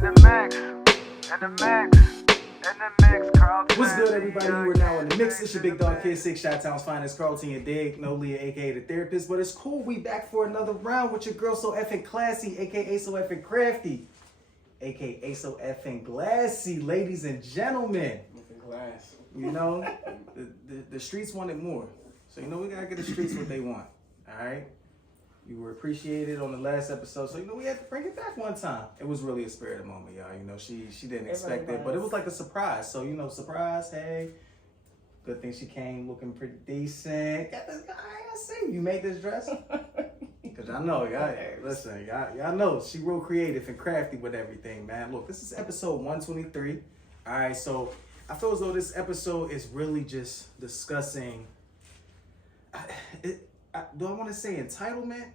What's good, everybody? We're now in the mix. It's your big dog kid, 6 Chi-Town's finest, Carlton and Dig, no Leah, aka the therapist. But it's cool. We back for another round with your girl so effing classy, aka so effing crafty, aka so effing glassy, ladies and gentlemen. Glass. You know, the streets wanted more, so you know we gotta get the streets what they want. All right. You were appreciated on the last episode, so you know we had to bring it back one time. It was really a spirited moment, y'all. You know, she didn't expect it, but it was like a surprise. So you know, surprise, hey. Good thing she came looking pretty decent. Got this guy, I see. You made this dress? Cause I know, y'all. Listen, y'all know she real creative and crafty with everything, man. Look, this is episode 123. All right, so I feel as though this episode is really just discussing. Do I want to say entitlement?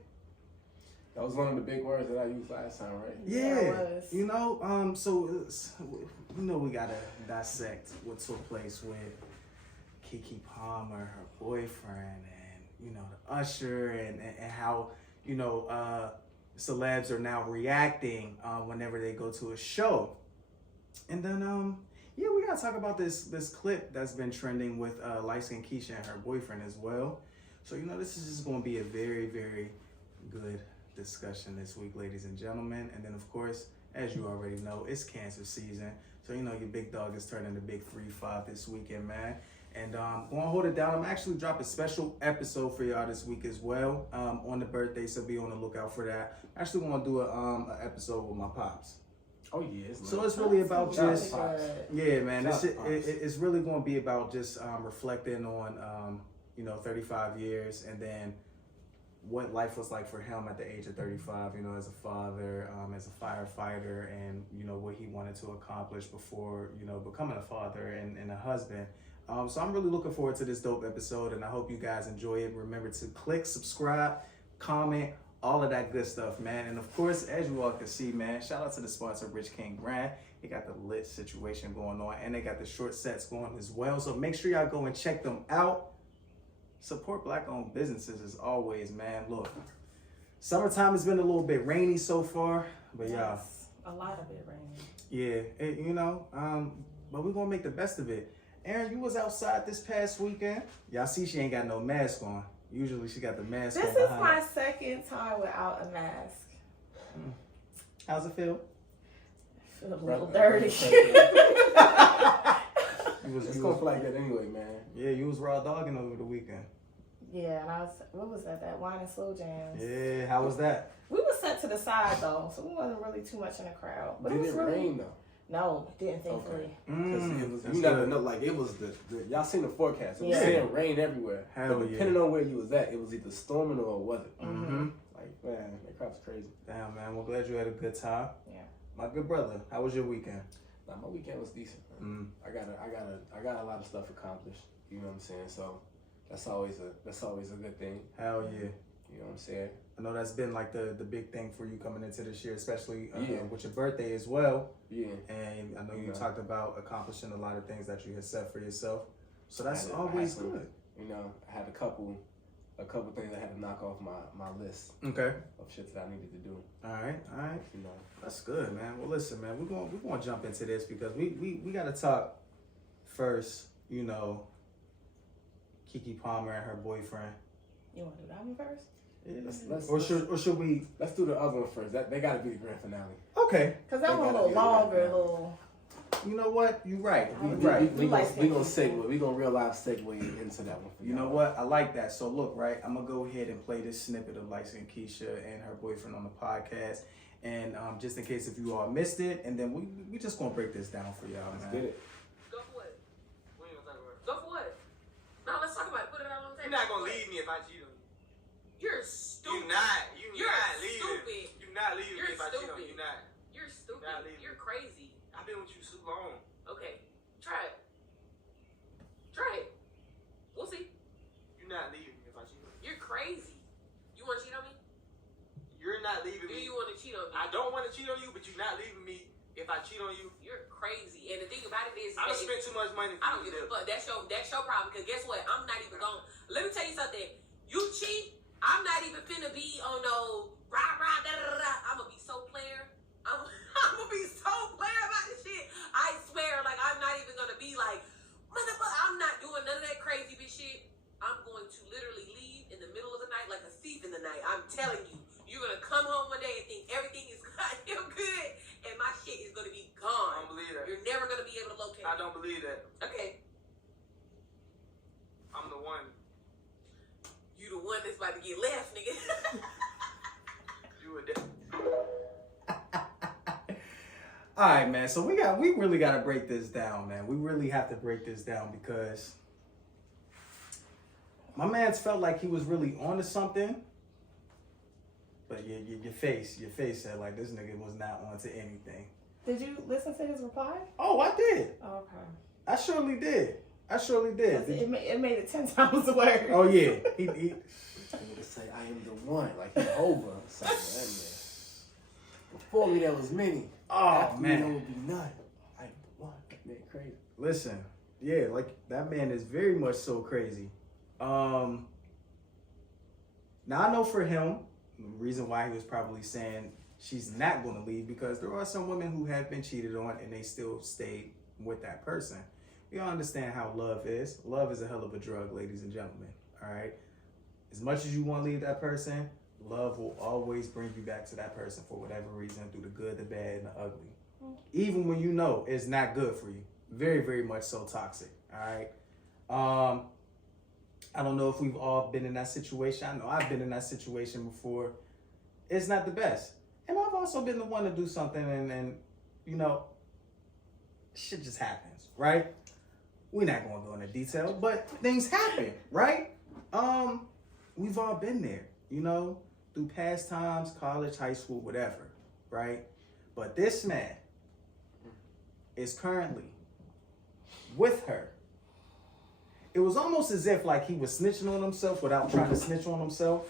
That was one of the big words that I used last time, right? Yeah, you know, so you know we gotta dissect what took place with Keke Palmer, her boyfriend, and you know the Usher, and how you know celebs are now reacting whenever they go to a show, and then yeah, we gotta talk about this clip that's been trending with light-skinned Keisha and her boyfriend as well. So, you know, this is just going to be a very, very good discussion this week, ladies and gentlemen. And then, of course, as you already know, it's cancer season. So, you know, your big dog is turning the big 3-5 this weekend, man. And going to hold it down. I'm actually dropping a special episode for y'all this week as well on the birthday. So be on the lookout for that. I actually want to do an episode with my pops. Oh, yeah. So it's really about just, yeah, man. It's really going to be about just reflecting on, you know, 35 years, and then what life was like for him at the age of 35, you know, as a father, as a firefighter, and, you know, what he wanted to accomplish before, you know, becoming a father and a husband. So I'm really looking forward to this dope episode, and I hope you guys enjoy it. Remember to click, subscribe, comment, all of that good stuff, man. And of course, as you all can see, man, shout out to the sponsor, Rich King Brand. They got the lit situation going on, and they got the short sets going as well. So make sure y'all go and check them out. Support black-owned businesses as always, man. Look, summertime has been a little bit rainy so far, but yeah, a lot of it rainy. Yeah, you know, but we're gonna make the best of it. Aaron, you was outside this past weekend. Y'all see she ain't got no mask on. Usually she got the mask on. This is my second time without a mask. How's it feel? I feel a little dirty. It's gonna feel like that anyway, man. Yeah, you was raw dogging over the weekend. Yeah, and what was that Wine and Slow Jams. Yeah, how was that? We were set to the side though, so we wasn't really too much in the crowd. But Did it was really rain though? No, it didn't, thankfully. Because it was, you never know, like it was the y'all seen the forecast. It was saying rain everywhere. Hell but depending on where you was at, it was either storming or weather. Mm-hmm. Like, man, that crap's crazy. Damn, man, we're glad you had a good time. Yeah. My good brother, how was your weekend? Nah, my weekend was decent. I got a lot of stuff accomplished. You know what I'm saying? So that's always a good thing. Hell yeah. You know what I'm saying? I know that's been like the big thing for you coming into this year, especially with your birthday as well. Yeah. And I know you talked about accomplishing a lot of things that you had set for yourself. So that's always good. You know, I had a couple things I had to knock off my list. Okay. Of shit that I needed to do. All right. You know. That's good, man. Well, listen, man, we're gonna jump into this because we gotta talk first. You know, Keke Palmer and her boyfriend. You want to do that one first? Yeah. Or should we? Let's do the other one first. They gotta be the grand finale. Okay. Cause that one a little longer, You know what? You're right. We gonna segue. We gonna real life segue into that one. You know what? I like that. So look, right? I'm gonna go ahead and play this snippet of light-skinned Keisha and her boyfriend on the podcast, and just in case if you all missed it, and then we just gonna break this down for y'all, man. Let's get it. Go for it. We ain't gonna talk about it. Go for it. No, let's talk about it. Put it out on the table. You're not gonna leave me if I cheat on you. You're stupid. You're not leaving. Stupid. You're not leaving me if I cheat on you. You're not. You're stupid. Not leaving. You're crazy. I've been with you so long. Okay, try it. Try it. We'll see. You're not leaving me if I cheat on you. You're crazy. You want to cheat on me? You're not leaving Do me. you want to cheat on me? I don't want to cheat on you, but you're not leaving me if I cheat on you. You're crazy. And the thing about it is, I don't spend too much money for I don't you. give a fuck. That's your problem. Because guess what? I'm not even going. Let me tell you something. You cheat. I'm not even finna be on no rah rah da da da. I'm gonna be so player. I'm gonna be so I don't believe that. Okay. I'm the one. You the one that's about to get left, nigga. You a de- All right, man. So we really got to break this down, man. We really have to break this down because my man's felt like he was really onto something, but your face said like this nigga was not onto anything. Did you listen to his reply? Oh, I did. Oh, okay. I surely did. Did It you- made it 10 times worse. Oh yeah. He I need to say I am the one, like he over something. That man. Before me there was many. Oh After me there man. would be none. I am the one. That man crazy. Listen, yeah, like that man is very much so crazy. Now I know for him, the reason why he was probably saying she's not going to leave because there are some women who have been cheated on and they still stayed with that person. We all understand how love is. Love is a hell of a drug, ladies and gentlemen. All right. As much as you want to leave that person, love will always bring you back to that person for whatever reason, through the good, the bad, and the ugly. Even when you know it's not good for you. Very, very much so toxic. All right. I don't know if we've all been in that situation. I know I've been in that situation before. It's not the best. And I've also been the one to do something and you know, shit just happens, right? We're not going to go into detail, but things happen, right? We've all been there, you know, through past times, college, high school, whatever, right? But this man is currently with her. It was almost as if like he was snitching on himself without trying to snitch on himself.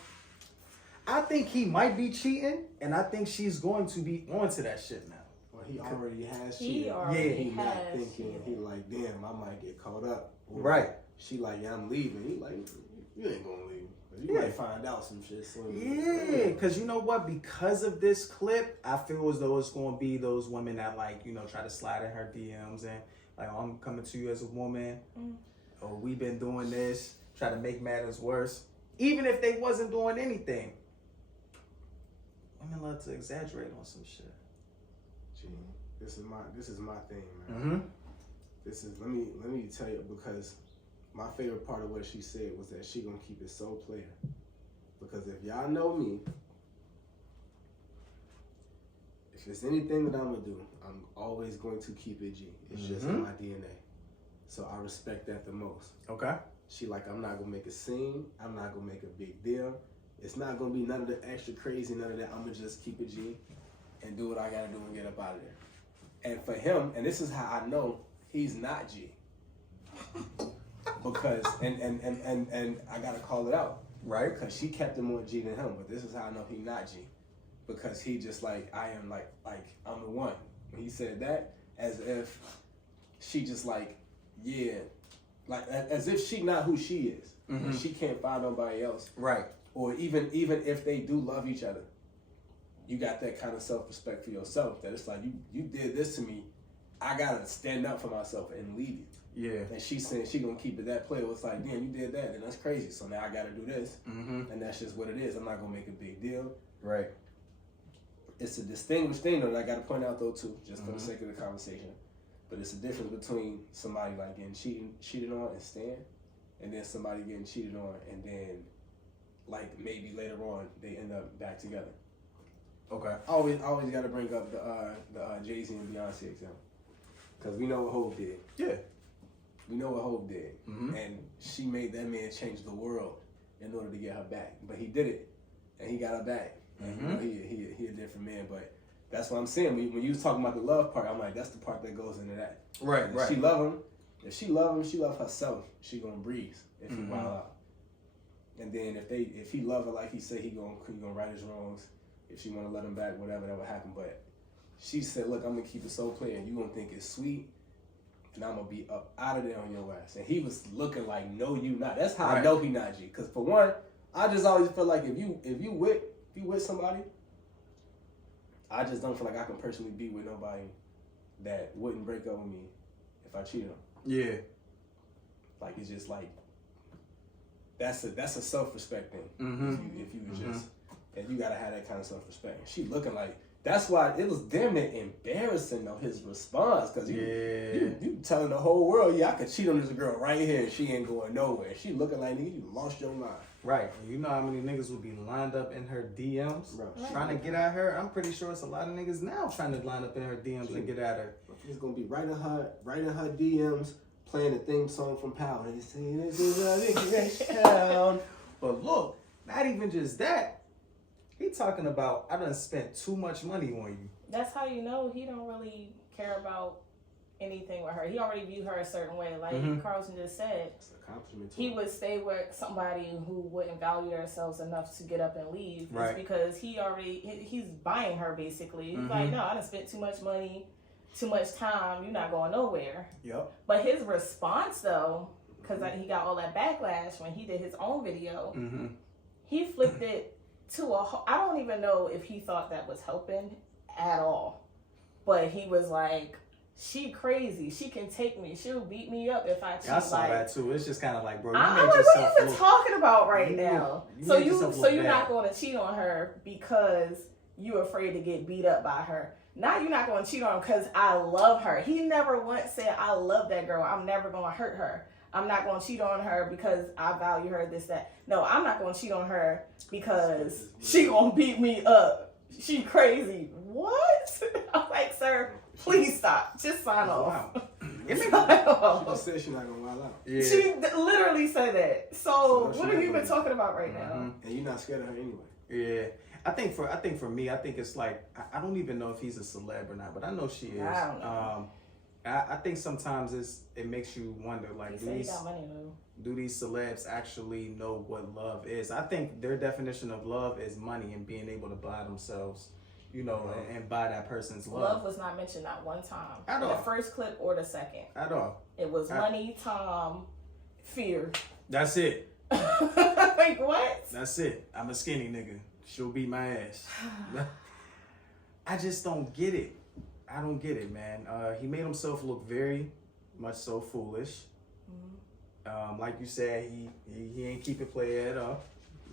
I think he might be cheating, and I think she's going to be onto that shit now. Well, he already has He shit. already He not has thinking. shit. He like, damn, I might get caught up. Or Right. She like, yeah, I'm leaving. He like, you ain't gonna leave. You Yeah. might find out some shit soon. Yeah, because you know what? Because of this clip, I feel as though it's going to be those women that, like, you know, try to slide in her DMs and, like, oh, I'm coming to you as a woman. Or we've been doing this, try to make matters worse. Even if they wasn't doing anything. Women love to exaggerate on some shit. Gee, this is my thing, man. Mm-hmm. This is let me tell you, because my favorite part of what she said was that she gonna keep it so clear. Because if y'all know me, if it's anything that I'm gonna do, I'm always going to keep it G. It's just in my DNA. So I respect that the most. Okay. She like, I'm not gonna make a scene. I'm not gonna make a big deal. It's not gonna be none of the extra crazy, none of that. I'm gonna just keep it G and do what I gotta do and get up out of there. And for him, and this is how I know he's not G. Because and I gotta call it out. Right. Because she kept him more G than him, but this is how I know he not G. Because he just like, I am like I'm the one. When he said that, as if she just like, yeah, like as if she not who she is. And she can't find nobody else. Right. Or even if they do love each other, you got that kind of self-respect for yourself that it's like, you did this to me, I gotta stand up for myself and leave you. Yeah. And she's saying she gonna keep it that play. It's like, damn, you did that, then that's crazy. So now I gotta do this, and that's just what it is. I'm not gonna make a big deal. Right. It's a distinguished thing though that I gotta point out though too, just for the sake of the conversation. But it's a difference between somebody like getting cheated on and staying, and then somebody getting cheated on and then like maybe later on they end up back together. Okay. I always gotta bring up the Jay-Z and Beyonce example, because we know what Hov did. Yeah. We know what Hov did, Mhm. and she made that man change the world in order to get her back. But he did it, and he got her back. And you know, he a different man. But that's what I'm saying. When you was talking about the love part, I'm like, that's the part that goes into that. Right. If she love him, if she love herself, she gonna breeze if he wild out. And then if he love her like he said, he gonna right his wrongs. If she wanna let him back, whatever that would happen. But she said, look, I'm gonna keep it so clear, and you gonna think it's sweet, and I'm gonna be up out of there on your ass. And he was looking like, no, you not. That's how I know he not G. Cause for one, I just always feel like if you with somebody, I just don't feel like I can personally be with nobody that wouldn't break up with me if I cheated on. Yeah. Like, it's just like, that's a self-respect thing. If you would just, and you gotta have that kind of self-respect. She looking like, that's why it was damn near embarrassing. embarrassing though, his response, because Yeah. you telling the whole world, yeah, I could cheat on this girl right here and she ain't going nowhere. She looking like, nigga, you lost your mind. Right. You know how many niggas would be lined up in her DMs Bro, trying to get at her? I'm pretty sure it's a lot of niggas now trying to line up in her DMs and get at her. He's gonna be right in her DMs, playing the theme song from Power. He's saying, this is a big town. But look, not even just that. He talking about, I done spent too much money on you. That's how you know he don't really care about anything with her. He already viewed her a certain way. Like Carlton just said, It's an accomplishment to he him. would stay with somebody who wouldn't value themselves enough to get up and leave. Right. It's because he's buying her basically. He's like, no, I done spent too much money, too much time. You're not going nowhere. Yep. But his response though, because he got all that backlash when he did his own video, he flipped it to I don't even know if he thought that was helping at all. But he was like, she crazy. She can take me. She'll beat me up if I cheat. I saw like, that too. It's just kind of like, bro, you I'm made like, yourself what are you even look. talking about right You now? made So yourself look you're bad. not going to cheat on her because you're afraid to get beat up by her. Now you're not going to cheat on her because I love her. He never once said, I love that girl. I'm never going to hurt her. I'm not going to cheat on her because I value her, this, that. No, I'm not going to cheat on her because she going to beat me up. She crazy. What? I'm like, sir, please stop. Just sign off. Wow. She Sign just said she's not gonna wild out. Yeah. She literally said that. So So what she have you not been gonna- talking about right now? And you're not scared of her anyway. Yeah. I think for me, I think it's like, I don't even know if he's a celeb or not, but I know she is. I don't know. I think sometimes it makes you wonder, like, He do said he these got money though. do these celebs actually know what love is? I think their definition of love is money and being able to buy themselves, you know, and buy that person's Love love. was not mentioned not one time. At In all. the first clip or the second. At all. It was money, time, fear. That's it. Like what? That's it. I'm a skinny nigga. She'll beat my ass. I just don't get it. I don't get it, man. He made himself look very much so foolish. Like you said, he ain't keep it play at all.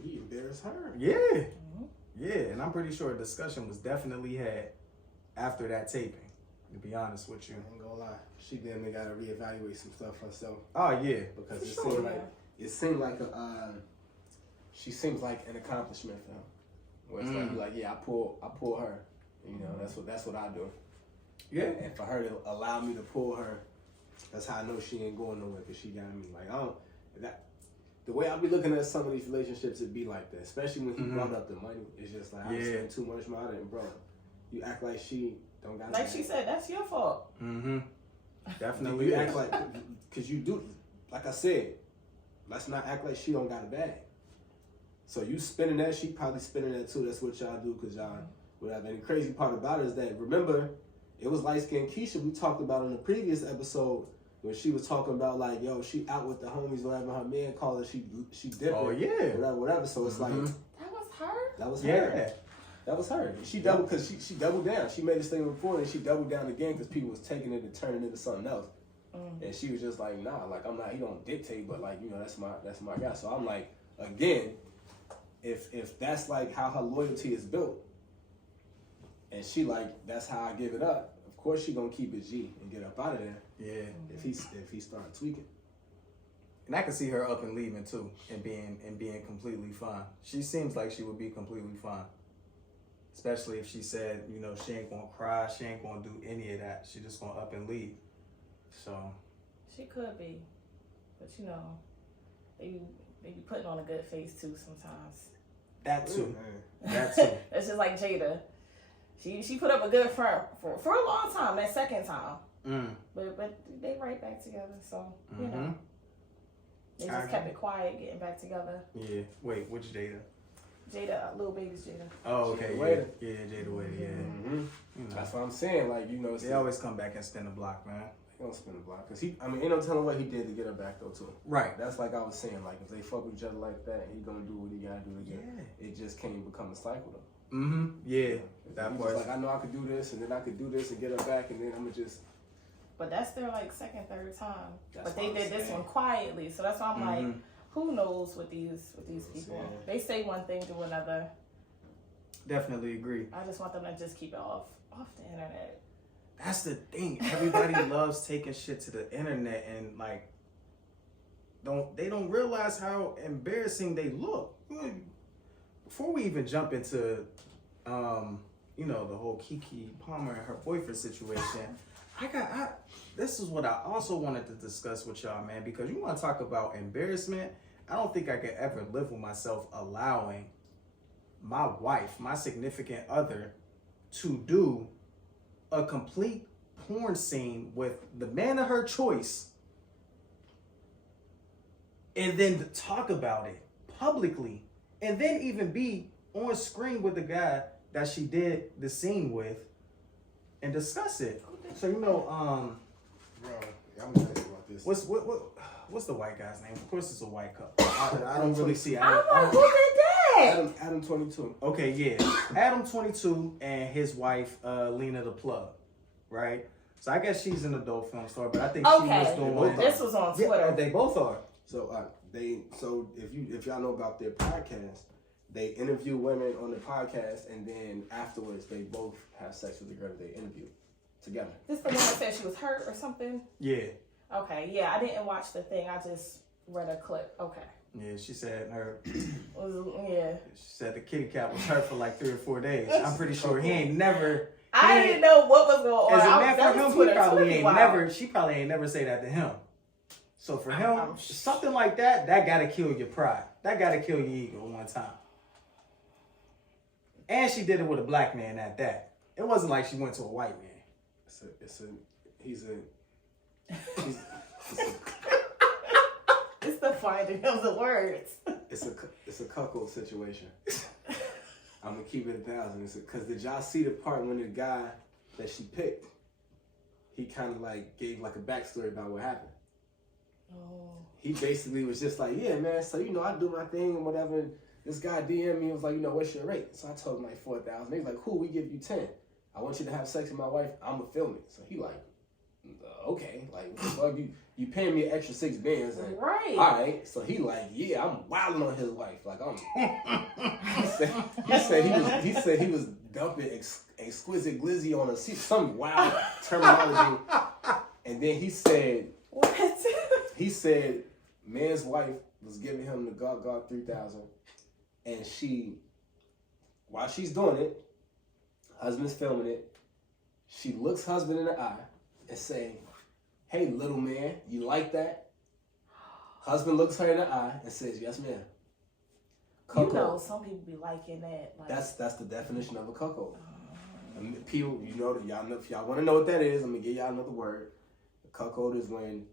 He embarrassed her. Yeah. Yeah, and I'm pretty sure a discussion was definitely had after that taping, to be honest with you. I ain't gonna lie. She damn near gotta reevaluate some stuff herself. Oh, yeah. Because For sure, it seemed like she seems like an accomplishment for him. Where it's like, yeah, I pull her. You know, that's what I do. Yeah. And for her to allow me to pull her, that's how I know she ain't going nowhere, because she got me. Like, the way I be looking at some of these relationships, it be like that. Especially when he brought up the money. It's just like, I spent too much money, and bro, you act like she don't got Like she said, that's your fault. Definitely. You is. act like, because you do, like I said, let's not act like she don't got a bag. So you spending that, she probably spending that too. That's what y'all do, because y'all, whatever. And the crazy part about it is that, remember, it was light-skinned Keisha we talked about in the previous episode, when she was talking about, like, yo, she out with the homies, whatever, her man called her, she different. Oh, yeah. Whatever. So it's like, That was her? that was her. Yeah. That was her. She doubled, because she doubled down. She made this thing before, and she doubled down again because people was taking it and turning it into something else. And she was just like, nah, like, I'm not, he don't dictate, but like, you know, that's my guy. So I'm like, again, if that's like how her loyalty is built, and she like, that's how I give it up, of course she gonna keep it G and get up out of there. Yeah. If he start tweaking. And I can see her up and leaving too, and being completely fine. She seems like she would be completely fine. Especially if she said, you know, she ain't gonna cry, she ain't gonna do any of that. She just gonna up and leave. So She could be. But you know, they be putting on a good face too sometimes. that too. Man. That too. That's just like Jada. She put up a good front for a long time, that second time. But they right back together, so you know. They just kept it quiet, getting back together. Yeah. Wait, which Jada? Jada, Lil Baby's Jada. Oh, okay. Jada Yeah. Waiter. Yeah, Jada Waiter, yeah. Mm-hmm. You know, That's what I'm saying. Like, you know, they always come back and spin the block, man. He don't spin the block. Because ain't no telling what he did to get her back, though, too. Right. That's like I was saying. Like, if they fuck with each other like that, he gonna do what he gotta do to get. Yeah. It just can't become a cycle, though. Yeah. That That was part. like, I know I could do this, and then I could do this and get her back, and then I'm gonna just. But that's their like second, third time. That's But they what I'm did this saying. one quietly, so that's why I'm like, who knows with these people? saying. They say one thing, do another. Definitely agree. I just want them to just keep it off the internet. That's the thing. Everybody loves taking shit to the internet and like they don't realize how embarrassing they look. Before we even jump into the whole Keke Palmer and her boyfriend situation, this is what I also wanted to discuss with y'all, man, because you want to talk about embarrassment. I don't think I could ever live with myself allowing my wife, my significant other, to do a complete porn scene with the man of her choice and then to talk about it publicly and then even be on screen with the guy that she did the scene with and discuss it. So Bro, I'm gonna tell you about this. what's the white guy's name? Of course it's a white couple. I don't really see I'm like, who did that? Adam 22. Okay, yeah. Adam 22 and his wife, Lena the Plug, right? So I guess she's an adult film star, but I think she was doing... This was on Twitter. Yeah, they both are. So if y'all know about their podcast, they interview women on the podcast, and then afterwards they both have sex with the girl they interview together. This the one that said she was hurt or something? Yeah. Okay, yeah, I didn't watch the thing. I just read a clip. Okay. Yeah, she said Yeah. she said the kitty cat was hurt for like 3 or 4 days. I'm pretty sure he ain't never... I didn't know what was going on. As a man for him, Twitter. she probably Twitter ain't never say that to him. So for him, something like that gotta kill your pride. That gotta kill your ego one time. And she did it with a black man at that. It wasn't like she went to a white man. It's the finding of the words. It's a cuckold situation. I'm gonna keep it 1,000. Because did y'all see the part when the guy that she picked, he kind of like gave like a backstory about what happened. Oh. He basically was just like, yeah, man, so I do my thing and whatever. This guy DM'd me and was like, what's your rate? So I told him like 4,000. He was like, cool, we give you 10. I want you to have sex with my wife. I'ma film it. So he like, okay, like, well, you paying me an extra $6 bands, and Right. all right. So he like, yeah, I'm wilding on his wife. Like he said he was dumping exquisite glizzy on her seat, some wild terminology. And then he said, What? he said, man's wife was giving him the God 3,000, and while she's doing it, husband's filming it. She looks husband in the eye and saying, hey, little man, you like that? Husband looks her in the eye and says, yes, ma'am. Cuckold. Some people be liking that. Like, That's the definition of a cuckold. People, y'all know, if y'all want to know what that is, I'm going to give y'all another word. A cuckold is when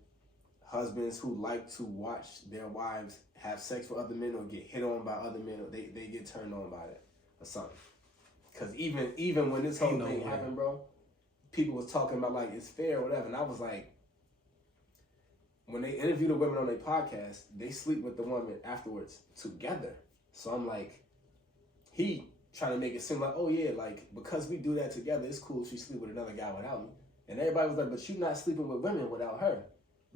husbands who like to watch their wives have sex with other men or get hit on by other men, or they get turned on by it or something. Because even when this whole thing happened, bro, people was talking about like it's fair or whatever, and I was like, when they interview the women on their podcast, they sleep with the woman afterwards together. So I'm like, he trying to make it seem like, oh yeah, like because we do that together, it's cool if she sleep with another guy without me. And everybody was like, but you not sleeping with women without her.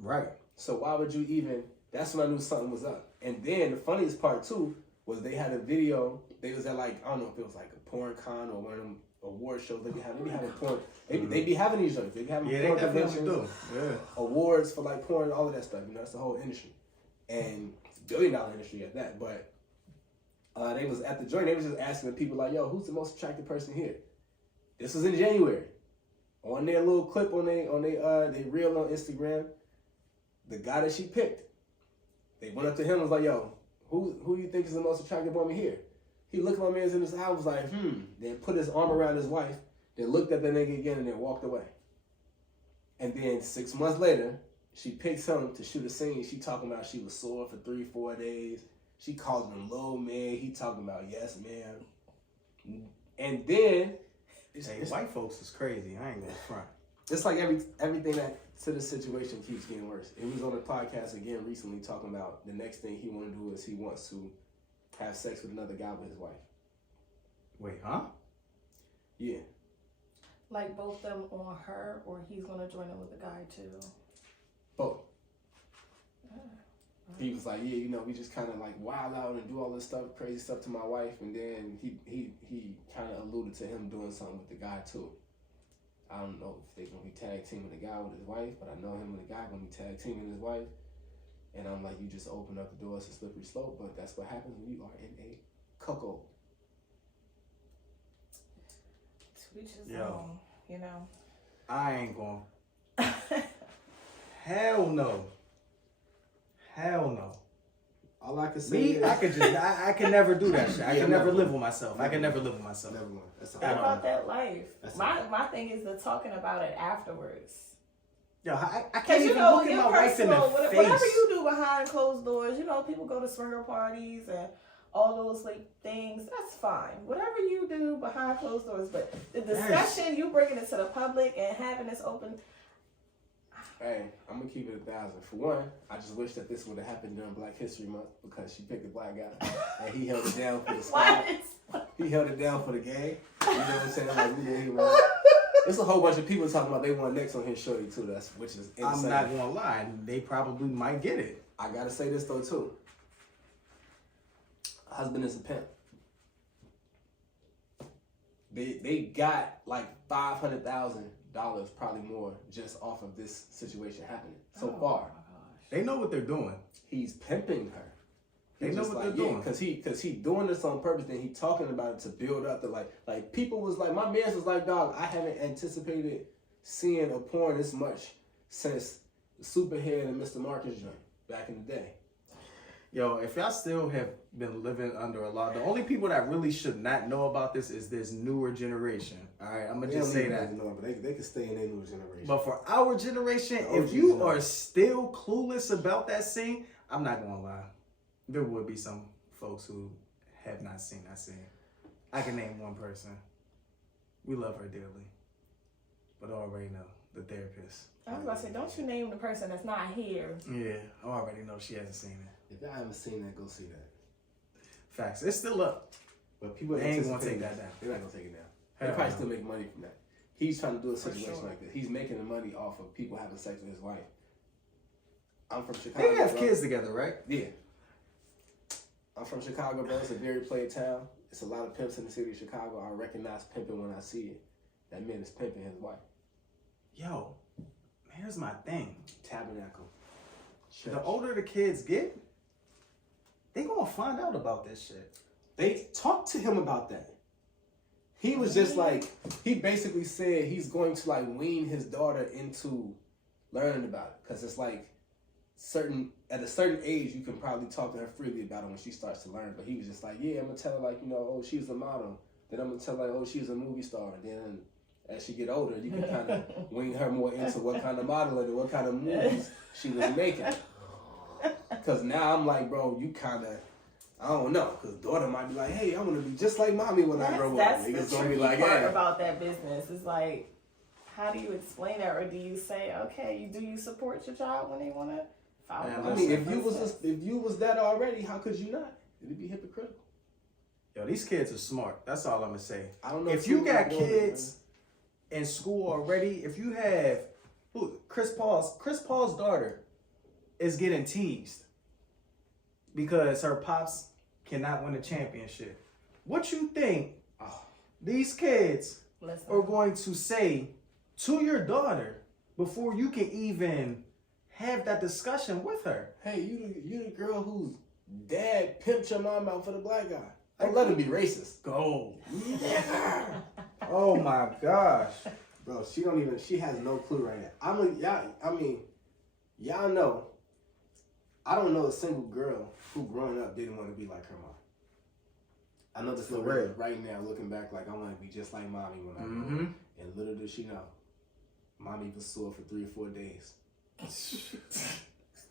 Right. So why would you even, that's when I knew something was up. And then the funniest part too, was they had a video, they was at like, I don't know if it was like a porn con or one of them award shows they be having porn. They be having these shows. They be having porn conventions, awards for like porn, all of that stuff. That's the whole industry. And billion-dollar industry at that. But they was at the joint, they was just asking the people like, yo, who's the most attractive person here? This was in January. On their little clip on they reel on Instagram, the guy that she picked, they went up to him and was like, yo, who you think is the most attractive woman here? He looked at my man's in his eye, was like, then put his arm around his wife, then looked at the nigga again and then walked away. And then 6 months later, she picks him to shoot a scene. She talking about she was sore for 3-4 days. She called him low man. He talking about yes, man. And then white folks is crazy. I ain't gonna front. It's like everything that to the situation keeps getting worse. He was on a podcast again recently talking about the next thing he want to do is he wants to have sex with another guy with his wife. Wait, huh? Yeah. Like both them on her, or he's gonna join in with the guy too. Both. He was like, yeah, we just kind of like wild out and do all this stuff, crazy stuff to my wife, and then he kind of alluded to him doing something with the guy too. I don't know if they're gonna be tag teaming the guy with his wife, but I know him and the guy gonna be tag teaming his wife. And I'm like, you just open up the doors to slippery slope, but that's what happens when you are in a cuckold. To each his Yo. own, you know. I ain't going. Hell no. Hell no. All I can say Me, is, I could just, I can never do that shit. I Yeah, can never never. live with myself. I can never live with myself. never mind. That's Think I don't about know. that life. That's My thing is the talking about it afterwards. Yo, I Because can't you even know, look at your my wife in the personal, face. whatever you do behind closed doors, you know, people go to swinger parties and all those like things. That's fine. Whatever you do behind closed doors, but the discussion, you bringing it to the public and having this open. Hey, I'm gonna keep it 1,000. For one, I just wish that this would have happened during Black History Month because she picked a black guy and he held it down for the squad. What? He held it down for the gang. You know what I'm saying? Like we didn't even. There's a whole bunch of people talking about they want next on his shorty too. Which is insane. I'm not gonna lie. They probably might get it. I gotta say this though too. Husband is a pimp. They got like $500,000, probably more, just off of this situation happening so far. They know what they're doing. He's pimping her. They know what they're doing. Cause he doing this on purpose. Then he talking about it to build up the like people was like, my man was like, dog, I haven't anticipated seeing a porn this much since the Superhead and Mr. Marcus joint back in the day. Yo, if y'all still have been living under a law, the only people that really should not know about this is this newer generation. All right, I'm gonna They just don't say even that. know, but they can stay in their new generation. But for our generation, The if you OGs are know. still clueless about that scene, I'm not gonna lie. There would be some folks who have not seen that scene. I can name one person. We love her dearly, but I already know the therapist. I was about to say, don't you name the person that's not here. Yeah, I already know she hasn't seen it. If y'all haven't seen that, go see that. Facts. It's still up. But people They ain't gonna anticipate take that down. They're not gonna take it down. Hell They probably no. still make money from that. He's trying to do a situation sure. like that. He's making the money off of people having sex with his wife. I'm from Chicago. They have bro. kids together, right? Yeah. I'm from Chicago, bro. It's a very played town. It's a lot of pimps in the city of Chicago. I recognize pimping when I see it. That man is pimping his wife. Yo, here's my thing. Tabernacle. The Church. older the kids get, they gonna find out about this shit. They talked to him about that. He was just like, he basically said he's going to like wean his daughter into learning about it. Cause it's like at a certain age, you can probably talk to her freely about it when she starts to learn. But he was just like, yeah, I'm gonna tell her like, you know, oh, she's a model. Then I'm gonna tell her, oh, she's a movie star. And then as she get older, you can kind of wean her more into what kind of modeling and what kind of movies she was making. Cause now I'm like, bro, you kind of, I don't know. Cause daughter might be like, hey, I want to be just like mommy when I grow up. That's Niggas the gonna be tricky like, part yeah. about that business. It's like, how do you explain that, or do you say, okay, do you support your child when they want to follow? Man, I mean, if you was that already, how could you not? It'd be hypocritical. Yo, these kids are smart. That's all I'm gonna say. I don't know If too you many got doing it, kids in school already, if you have Chris Paul's daughter is getting teased because her pops cannot win a championship. What you think these kids Listen. are going to say to your daughter before you can even have that discussion with her? Hey, you the girl whose dad pimped your mom out for the black guy. Don't let him be racist. Go. Never. Oh my gosh. Bro, she has no clue right now. Y'all know, I don't know a single girl who growing up didn't want to be like her mom. I know this little For real. girl right now looking back like I want to be just like mommy when I grow up. Mm-hmm. And little does she know, mommy was sore for 3 or 4 days.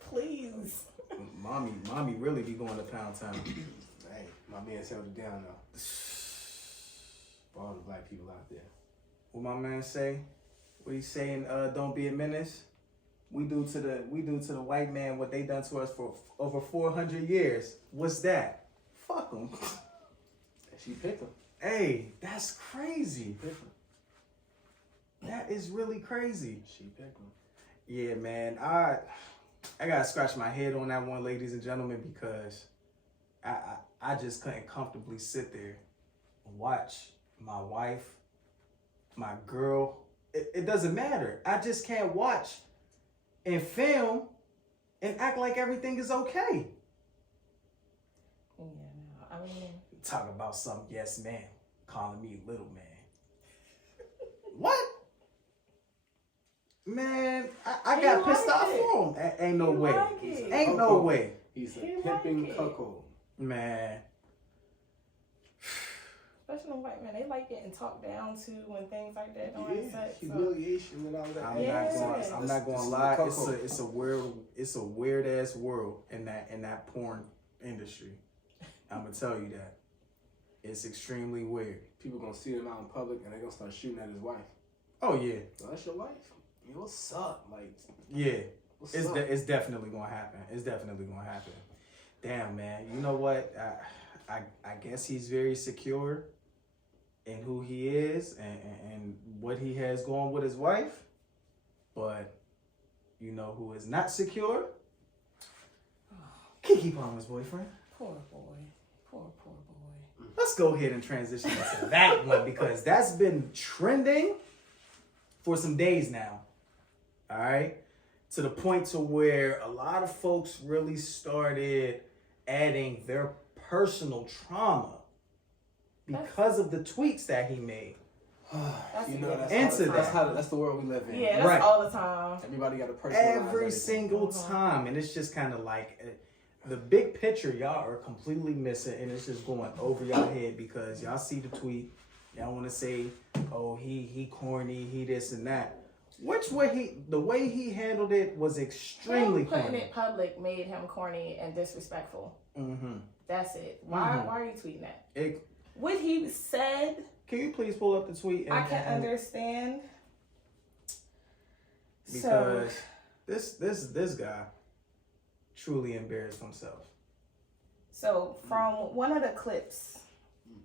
Please. Mommy really be going to Pound Town. Hey, my man's held it down though. For all the black people out there. What my man say? What he saying? Don't be a menace. We do to the white man what they done to us for over 400 years. What's that? Fuck them. And she picked him. Hey, that's crazy. Picked him. That is really crazy. She picked him. Yeah, man. I gotta scratch my head on that one, ladies and gentlemen, because I just couldn't comfortably sit there and watch my wife, my girl, it doesn't matter. I just can't watch and film and act like everything is okay. Yeah, no, I mean, Talk about some yes man calling me little man. What? Man, I He got pissed like off it. for him. Ain't no He way. like it. Ain't no way. He's a He pimping like it. cuckold. Man. especially in white men, they like getting talked down to and things like that during Yeah, sex. So. humiliation and all that. I'm Yeah. not going to This is lie. the It's cuckold. a weird ass world in that porn industry. I'm gonna tell you that. It's extremely weird. People gonna see him out in public and they gonna start shooting at his wife. Oh yeah, So that's your wife? Yeah, what's up? Like, yeah. what's It's up? it's definitely gonna happen. It's definitely gonna happen. Damn, man. You know what? I guess he's very secure in who he is and what he has going with his wife. But you know who is not secure? Keke Palmer's boyfriend. Poor boy. Poor boy. Let's go ahead and transition into that one because that's been trending for some days now. All right. To the point to where a lot of folks really started adding their personal trauma because of the tweets that he made. That's you a know, good that's, Into that's the world we live in. Yeah, that's Right. all the time. Everybody got a personal Every single time. And it's just kind of like the big picture y'all are completely missing and it's just going over y'all head because y'all see the tweet. Y'all want to say, oh, he corny, he this and that. The way he handled it was extremely Him putting corny. it public made him corny and disrespectful. Mm-hmm. That's it. Why are you tweeting that? It, What he said, can you please pull up the tweet? I can understand. Because this guy truly embarrassed himself. So from one of the clips,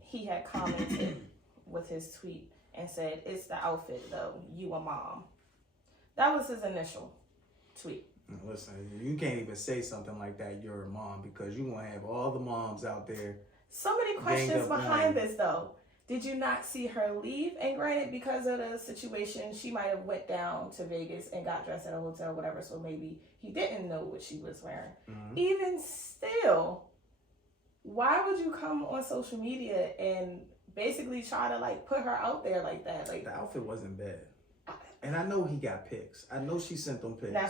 he had commented with his tweet and said, "It's the outfit though, you a mom." That was his initial tweet. Listen, you can't even say something like that. You're a mom because you want to have all the moms out there. So many questions Ganged up behind woman. this though. Did you not see her leave? And granted, because of the situation, she might have went down to Vegas and got dressed at a hotel, whatever. So maybe he didn't know what she was wearing. Mhm. Even still, why would you come on social media and basically try to like put her out there like that? Like The outfit wasn't bad. And I know he got pics. I know she sent them pics. now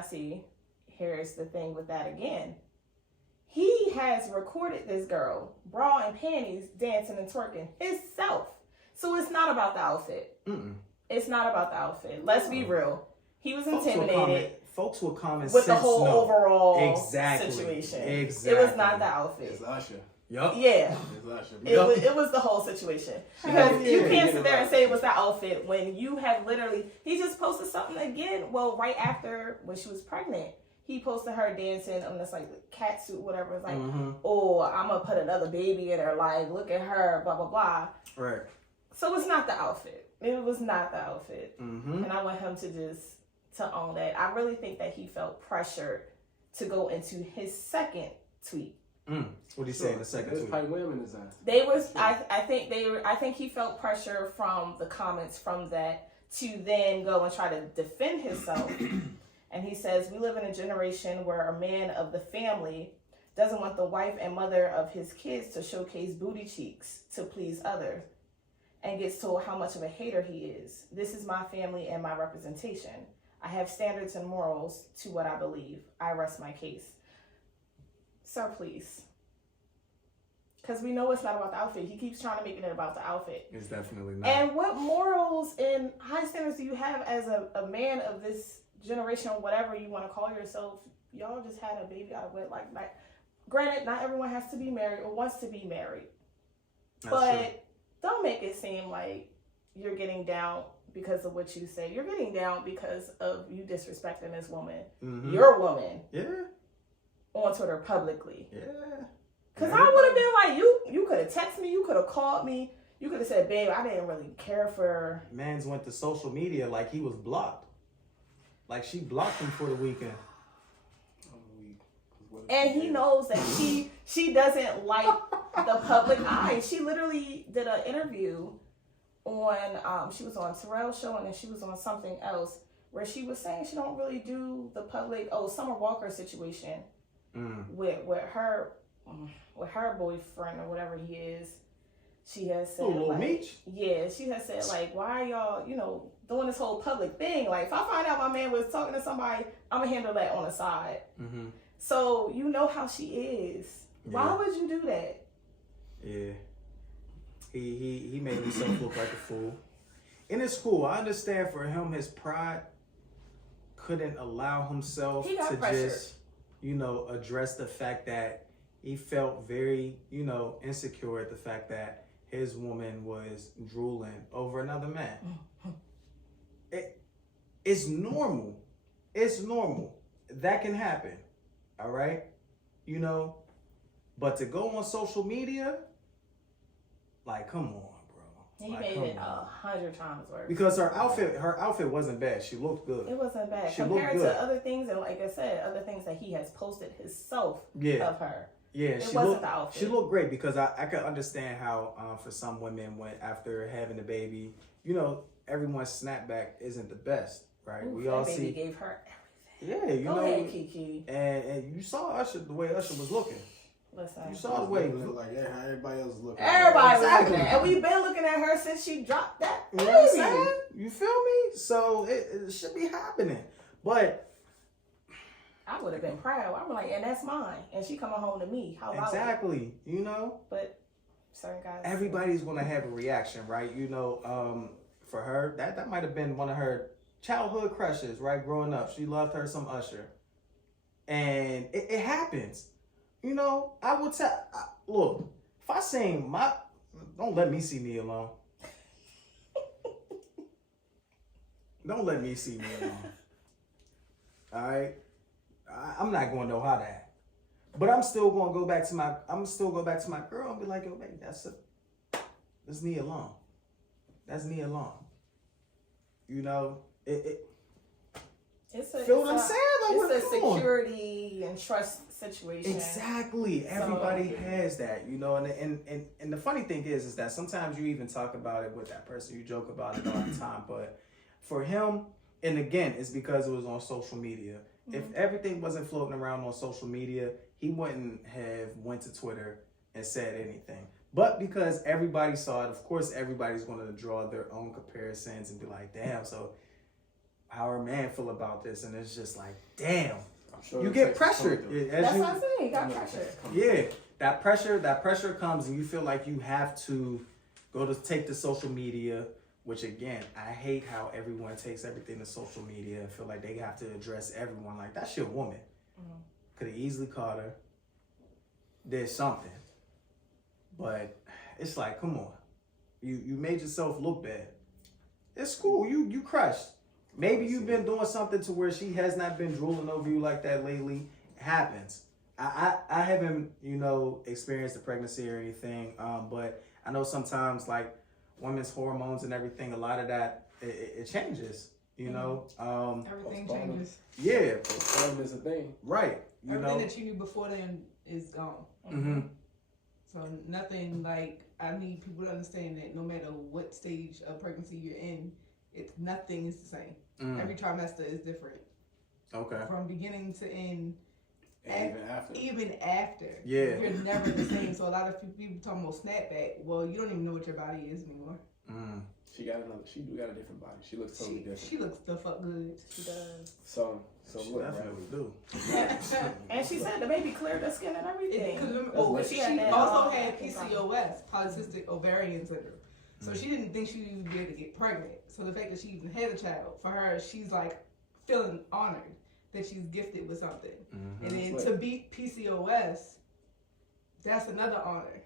see, here's the thing with that again. He has recorded this girl, bra and panties, dancing and twerking himself. So it's not about the outfit. Mm-mm. It's not about the outfit. Let's be real. He was intimidated Folks will comment with the sense whole no. overall Exactly. situation. Exactly. It was not the outfit. It's Usher. Yup. Yeah. It's Usher. It was the whole situation. Because Yeah. you Yeah. can't sit there and say it was the outfit when you have literally, he just posted something again. Well, right after when she was pregnant, he posted her dancing on this like cat suit, whatever. It's like, Mm-hmm. oh, I'm gonna put another baby in her. Like, look at her, blah blah blah. Right. So it's not the outfit. It was not the outfit, Mm-hmm. and I want him to own that. I really think that he felt pressured to go into his second tweet. What did he say in the second There's tweet? probably women in his ass. They was I think he felt pressure from the comments from that to then go and try to defend himself. And he says, "We live in a generation where a man of the family doesn't want the wife and mother of his kids to showcase booty cheeks to please others and gets told how much of a hater he is. This is my family and my representation. I have standards and morals to what I believe. I rest my case." Sir, please. Because we know it's not about the outfit. He keeps trying to make it about the outfit. It's definitely not. And what morals and high standards do you have as a man of this generation or whatever you want to call yourself? Y'all just had a baby out of wedlock. Like, granted, not everyone has to be married or wants to be married. That's but true. don't make it seem like you're getting down because of what you say. You're getting down because of you disrespecting this woman. Mhm. Your woman Yeah. on Twitter publicly. Yeah. Because I would have been like, you could have texted me, you could have called me, you could have said, babe, I didn't really care for. Mans went to social media like he was blocked. Like she blocked him for the weekend. And he knows that she doesn't like the public eye. She literally did an interview on she was on Terrell's show, and then she was on something else where she was saying she don't really do the public Summer Walker situation with her boyfriend or whatever he is. She has said Little like, Meech? yeah, she has said like, why are y'all doing this whole public thing? Like, if I find out my man was talking to somebody, I'm gonna handle that on the side. Mm-hmm. So you know how she is. Why Yeah. would you do that? Yeah. He made himself look like a fool. And it's cool. I understand for him, his pride couldn't allow himself He got to pressured. just, address the fact that he felt very, insecure at the fact that his woman was drooling over another man. It's normal. It's normal. That can happen. All right? But to go on social media, like, come on, bro. He Like, made come it on. 100 times worse. Because her outfit wasn't bad. She looked good. It wasn't bad She looked compared good. to other things, and like I said, other things that he has posted himself Yeah. of her. Yeah, It she wasn't looked. the outfit. She looked great because I could understand how for some women when after having a baby, everyone's snapback isn't the best, right? Ooh, we that all baby see. gave her Yeah, everything. Go ahead, Kiki. and you saw Usher the way Usher was looking. Listen. You saw the way. Look like how everybody else is looking. Everybody was Exactly. looking at her. And we've been looking at her since she dropped that You baby. know what I'm saying? You feel me? So it should be happening, but I would have been proud. I'm like, and that's mine. And she coming home to me. How about it? exactly, But certain guys. everybody's gonna have a reaction, right? For her, that might have been one of her childhood crushes, right? Growing up, she loved her some Usher, and it happens. I will tell. Look, if I sing don't let me see me alone. Don't let me see me alone. All right, I'm not gonna know how to act, but I'm still gonna go back to my girl and be like, yo, baby, that's Nia Long. That's Nia Long. It's Feel what I'm saying? Like, It's a come on. security and trust situation. Exactly. Everybody has that, and the funny thing is that sometimes you even talk about it with that person, you joke about it all the time, but for him, and again, it's because it was on social media. If everything wasn't floating around on social media, he wouldn't have went to Twitter and said anything. But because everybody saw it, of course, everybody's going to draw their own comparisons and be like, damn, so how her man feel about this? And it's just like, damn, I'm sure you it get takes pressured. something. That's what I'm saying. He got pressured. Yeah, that pressure comes and you feel like you have to take to social media, which again, I hate how everyone takes everything to social media and feel like they have to address everyone. Like, that's your woman. Could have easily caught her, did something. But it's like, come on. You made yourself look bad. It's cool. You crushed. Maybe you've been doing something to where she has not been drooling over you like that lately. It happens. I haven't, experienced a pregnancy or anything. But I know sometimes like women's hormones and everything, a lot of that, it changes, Everything changes. Yeah, Postpartum is a thing. right. Everything that you knew before then is gone. Mm-hmm. So nothing like, I need people to understand that no matter what stage of pregnancy you're in, nothing is the same. Every trimester is different. Okay. From beginning to end. And even after. Even after. Yeah. You're never the same. So a lot of people talking about snapback. Well, you don't even know what your body is anymore. She do got a different body. She looks totally different. She looks the fuck good. She does. So She look, definitely right? do. And she said the baby cleared her skin and everything. That's She she had that, also had thing from- PCOS, polycystic ovarian syndrome. So she didn't think she would even be able to get pregnant. So the fact that she even had a child, for her, she's like feeling honored that she's gifted with something. And then to beat PCOS, that's another honor.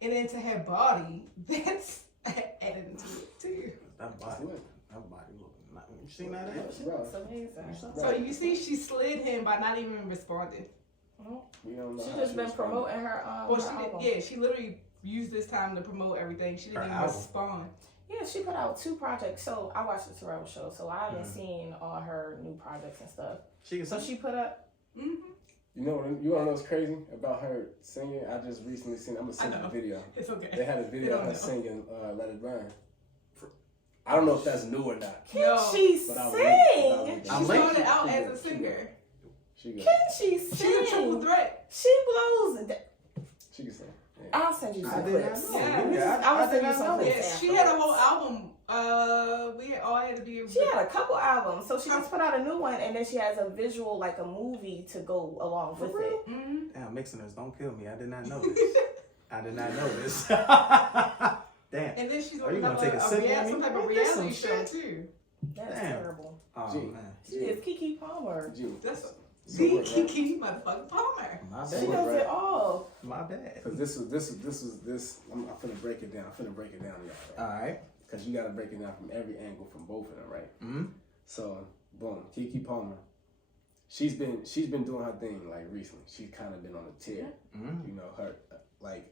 And then to have body, that's added to it too. That body looking nice. You seen that? She looks amazing. So you see, she slid him by not even responding. We don't know She how just she been responded. promoting her Well, her she album. did. Yeah, she literally used this time to promote everything. She didn't Her even album. respond. Yeah, she put out 2 projects. So I watched the Terrell show, so I haven't seen all her new projects and stuff. She So she put up. Mm-hmm. You wanna know what's crazy about her singing? I just recently seen. I'm gonna send you the video. It's okay. They had a They video don't of her know. singing "Let It Burn." I don't know if that's new or not. Can No. she But I sing? She I'm started like- out as a singer. She good. Can she She's a triple sing? threat. She blows. She can sing. Yeah. I'll send you I some did not clips. know. Yeah. Yeah, I will did send you not some know. clips. Yeah, she had a whole album. We all had to be. She had a couple albums, so she just put out a new one, and then she has a visual, like a movie, to go along with it. Mm-hmm. Damn, Mixiners, don't kill me. I did not know this. I did not know this. Damn. And then she's Are you on gonna take a sip on me? some type of Ain't this reality some show shit? too. That's Damn. terrible. Oh Gee. man, She is Kiki Palmer. G. That's So the what, right? Kiki motherfucking Palmer. my She So bad. what, does right? it all. My bad. Cause this. I'm finna break it down. Y'all. Right? All right. Cause you gotta break it down from every angle from both of them, right? Mm-hmm. So boom, Keke Palmer. She's been doing her thing like recently. She's kind of been on a tear. Mm-hmm. You know, her like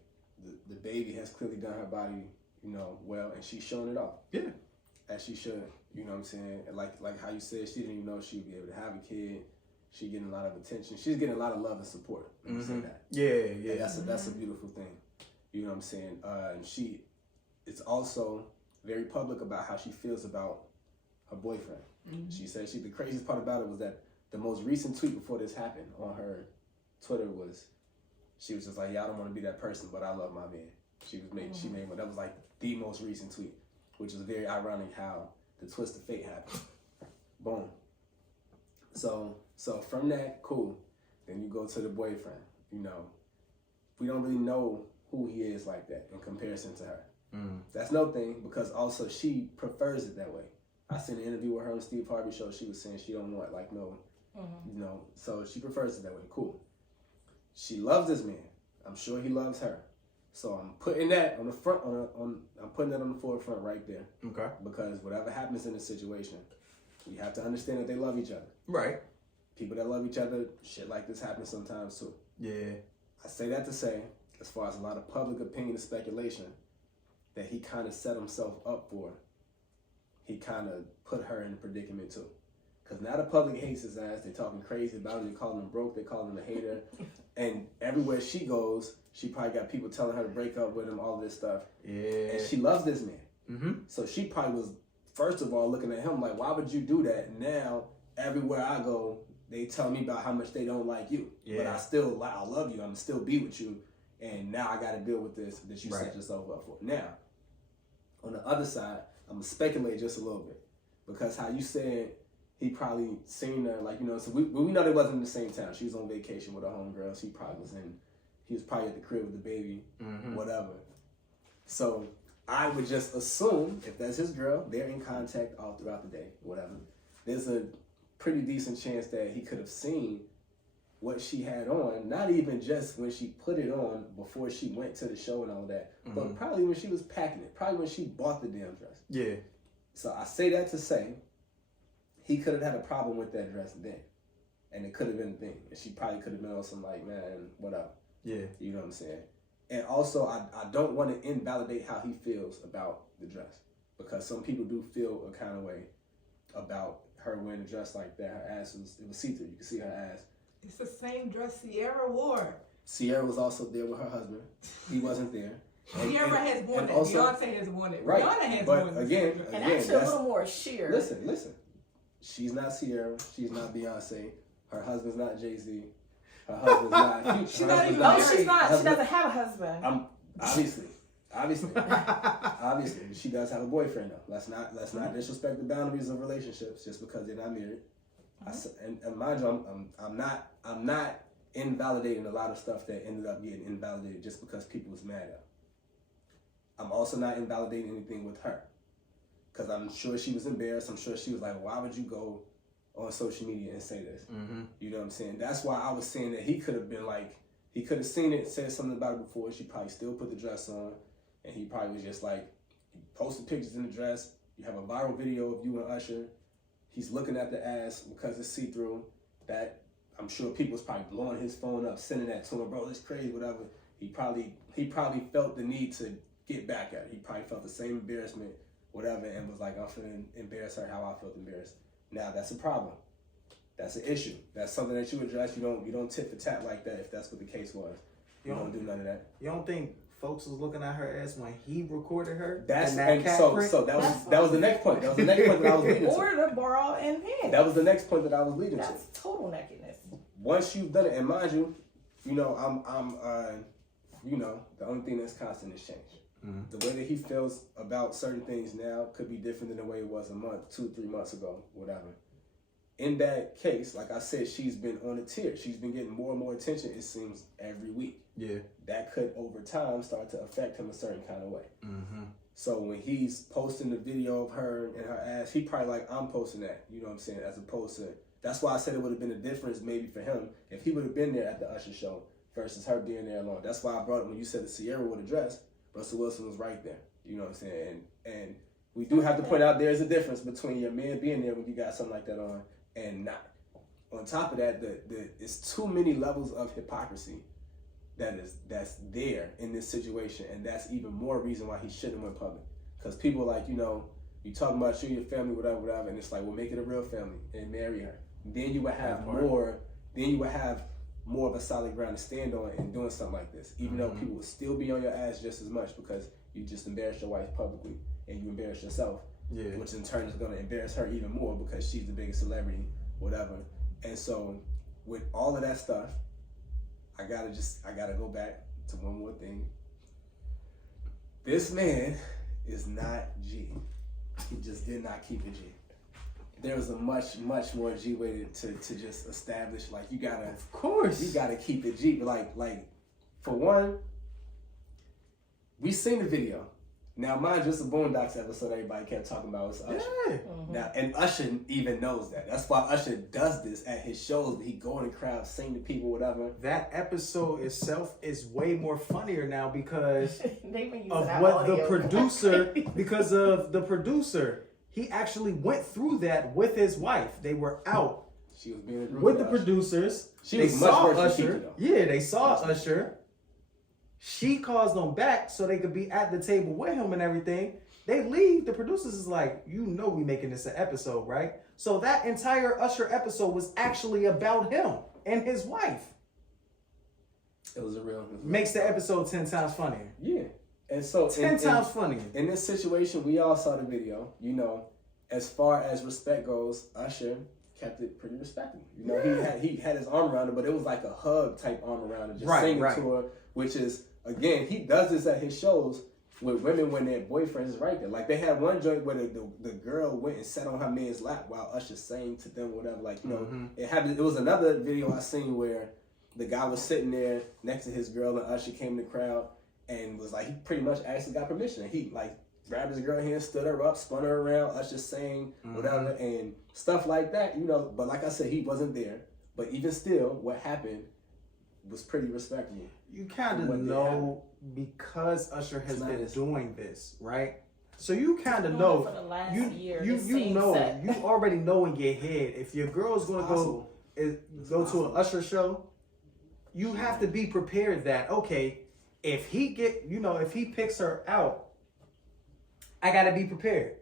the baby has clearly done her body, you know, well, and she's showing it off. Yeah. As she should. You know what I'm saying? And like how you said, she didn't even know she'd be able to have a kid. She getting a lot of attention. She's getting a lot of love and support. Let me say that. Yeah, And yeah. that's a beautiful thing. You know what I'm saying? And she is also very public about how she feels about her boyfriend. Mm-hmm. She said the craziest part about it was that the most recent tweet before this happened on her Twitter was, she was just like, yeah, I don't want to be that person, but I love my man. She made one. That was like the most recent tweet, which was very ironic how the twist of fate happened. Boom. So from that, cool. Then you go to the boyfriend. You know, we don't really know who he is like that in comparison to her. Mm. That's no thing, because also she prefers it that way. I seen an interview with her on Steve Harvey show. She was saying she don't want like no, you know. So she prefers it that way. Cool. She loves this man. I'm sure he loves her. So I'm putting that on the front. I'm putting that on the forefront right there, Okay. because whatever happens in this situation, we have to understand that they love each other. Right. People that love each other, shit like this happens sometimes too. Yeah. I say that to say, as far as a lot of public opinion and speculation, that he kind of set himself up for, he kind of put her in a predicament too. Because now the public hates his ass. They're talking crazy about him. They calling him broke. They calling him a hater. And everywhere she goes, she probably got people telling her to break up with him, all this stuff. Yeah. And she loves this man. Mm-hmm. So she probably was, first of all, looking at him like, why would you do that? And now, everywhere I go, they tell me about how much they don't like you. Yeah. But I love you. I'm going to still be with you. And now I got to deal with this that you Right. set yourself up for. Now, on the other side, I'm going to speculate just a little bit. Because how you said he probably seen her, like, you know, so we know they wasn't in the same town. She was on vacation with her homegirls. He was probably at the crib with the baby, whatever. So I would just assume, if that's his girl, they're in contact all throughout the day, whatever. There's a pretty decent chance that he could have seen what she had on, not even just when she put it on before she went to the show and all that, but probably when she was packing it, probably when she bought the damn dress. Yeah. So I say that to say, he could have had a problem with that dress then. And it could have been a thing. And she probably could have been on some like, man, what up? Yeah. You know what I'm saying? And also, I don't want to invalidate how he feels about the dress. Because some people do feel a kind of way about her wearing a dress like that. Her ass was see-through. You can see her ass. It's the same dress Sierra wore. Sierra was also there with her husband. He wasn't there. Sierra has worn and it. also- Beyonce has worn it. Right. Rihanna has But worn it. again, And Again, actually a that's- little more sheer. Listen. She's not Sierra. She's not Beyonce. Her husband's not Jay-Z. Her husband's not. She's not even No, married. she's not. She Husband- doesn't have a husband. Obviously, she does have a boyfriend though. Let's not disrespect the boundaries of relationships just because they're not married. And mind you, I'm not invalidating a lot of stuff that ended up getting invalidated just because people was mad at her. I'm also not invalidating anything with her. Because I'm sure she was embarrassed. I'm sure she was like, why would you go on social media and say this? Mm-hmm. You know what I'm saying? That's why I was saying that he could have been like, he could have seen it, said something about it before. She probably still put the dress on. And he probably was just like, he posted pictures in the dress. You have a viral video of you and Usher. He's looking at the ass because it's see-through. That I'm sure people was probably blowing his phone up, sending that to him, bro, it's crazy, whatever. He probably felt the need to get back at her. He probably felt the same embarrassment, whatever, and was like, I'm finna embarrass her how I felt embarrassed. Now that's a problem. That's an issue. That's something that you address. You don't tit for tat like that if that's what the case was. You don't do none of that. You don't think folks was looking at her ass when he recorded her. That's in that and cat so print? so that was the next point. That was the next point that I was leading to. Or the bra and pants. That was the next point that I was leading to. That's total nakedness. Once you've done it, and mind you, the only thing that's constant is change. Mm-hmm. The way that he feels about certain things now could be different than the way it was a month, 2-3 months ago, whatever. In that case, like I said, she's been on a tear. She's been getting more and more attention, it seems, every week. Yeah. That could, over time, start to affect him a certain kind of way. Mm-hmm. So when he's posting the video of her and her ass, he probably like, I'm posting that, you know what I'm saying, as opposed to, that's why I said it would have been a difference maybe for him if he would have been there at the Usher show versus her being there alone. That's why I brought it when you said that Sierra would have dressed, Russell Wilson was right there, you know what I'm saying, and we do have to point out there's a difference between your man being there when you got something like that on and not. On top of that, it's too many levels of hypocrisy that's there in this situation, and that's even more reason why he shouldn't went public. Because people are like, you talking about you, your family, whatever, and it's like, well, make it a real family and marry her. Then you would have more. Then you would have more of a solid ground to stand on in doing something like this. Even though people will still be on your ass just as much because you just embarrassed your wife publicly and you embarrassed yourself. Yeah. Which in turn is going to embarrass her even more because she's the biggest celebrity, whatever. And so, with all of that stuff, I gotta go back to one more thing. This man is not G. He just did not keep it G. There was a much more G way to just establish, like, you gotta keep it G. But like for one, we seen the video. Now, mind you, it's a Boondocks episode everybody kept talking about. It's Usher. Yeah. Mm-hmm. Now, and Usher even knows that. That's why Usher does this at his shows. He go in the crowd, sing to people, whatever. That episode itself is way more funnier now because They've been using of that what the audio. producer, he actually went through that with his wife. They were out She was being a group with the with Usher. producers. She They was much saw worse than Usher. Kiki, though. Yeah, they saw Usher. She calls them back so they could be at the table with him and everything. They leave. The producers is like, we making this an episode, right? So that entire Usher episode was actually about him and his wife. It was a real. Makes the episode 10 times funnier. Yeah. And so 10 times funnier. In this situation, we all saw the video. As far as respect goes, Usher kept it pretty respectable. He had his arm around her, but it was like a hug type arm around her, just singing to her, which is, again, he does this at his shows with women when their boyfriends is right there. Like, they had one joint where the girl went and sat on her man's lap while Usher sang to them, whatever. Like, it happened. It was another video I seen where the guy was sitting there next to his girl and Usher came in the crowd and was like, he pretty much actually got permission. And he, like, grabbed his girl hand, stood her up, spun her around, Usher sang, whatever, and stuff like that, But like I said, he wasn't there. But even still, what happened was pretty respectable. You kind of know because Usher has been doing this, right? So you kind of know. For the last You year, you the you same know set. you already know in your head if your girl's gonna go to an Usher show, you have to be prepared that okay, if he picks her out, I gotta be prepared.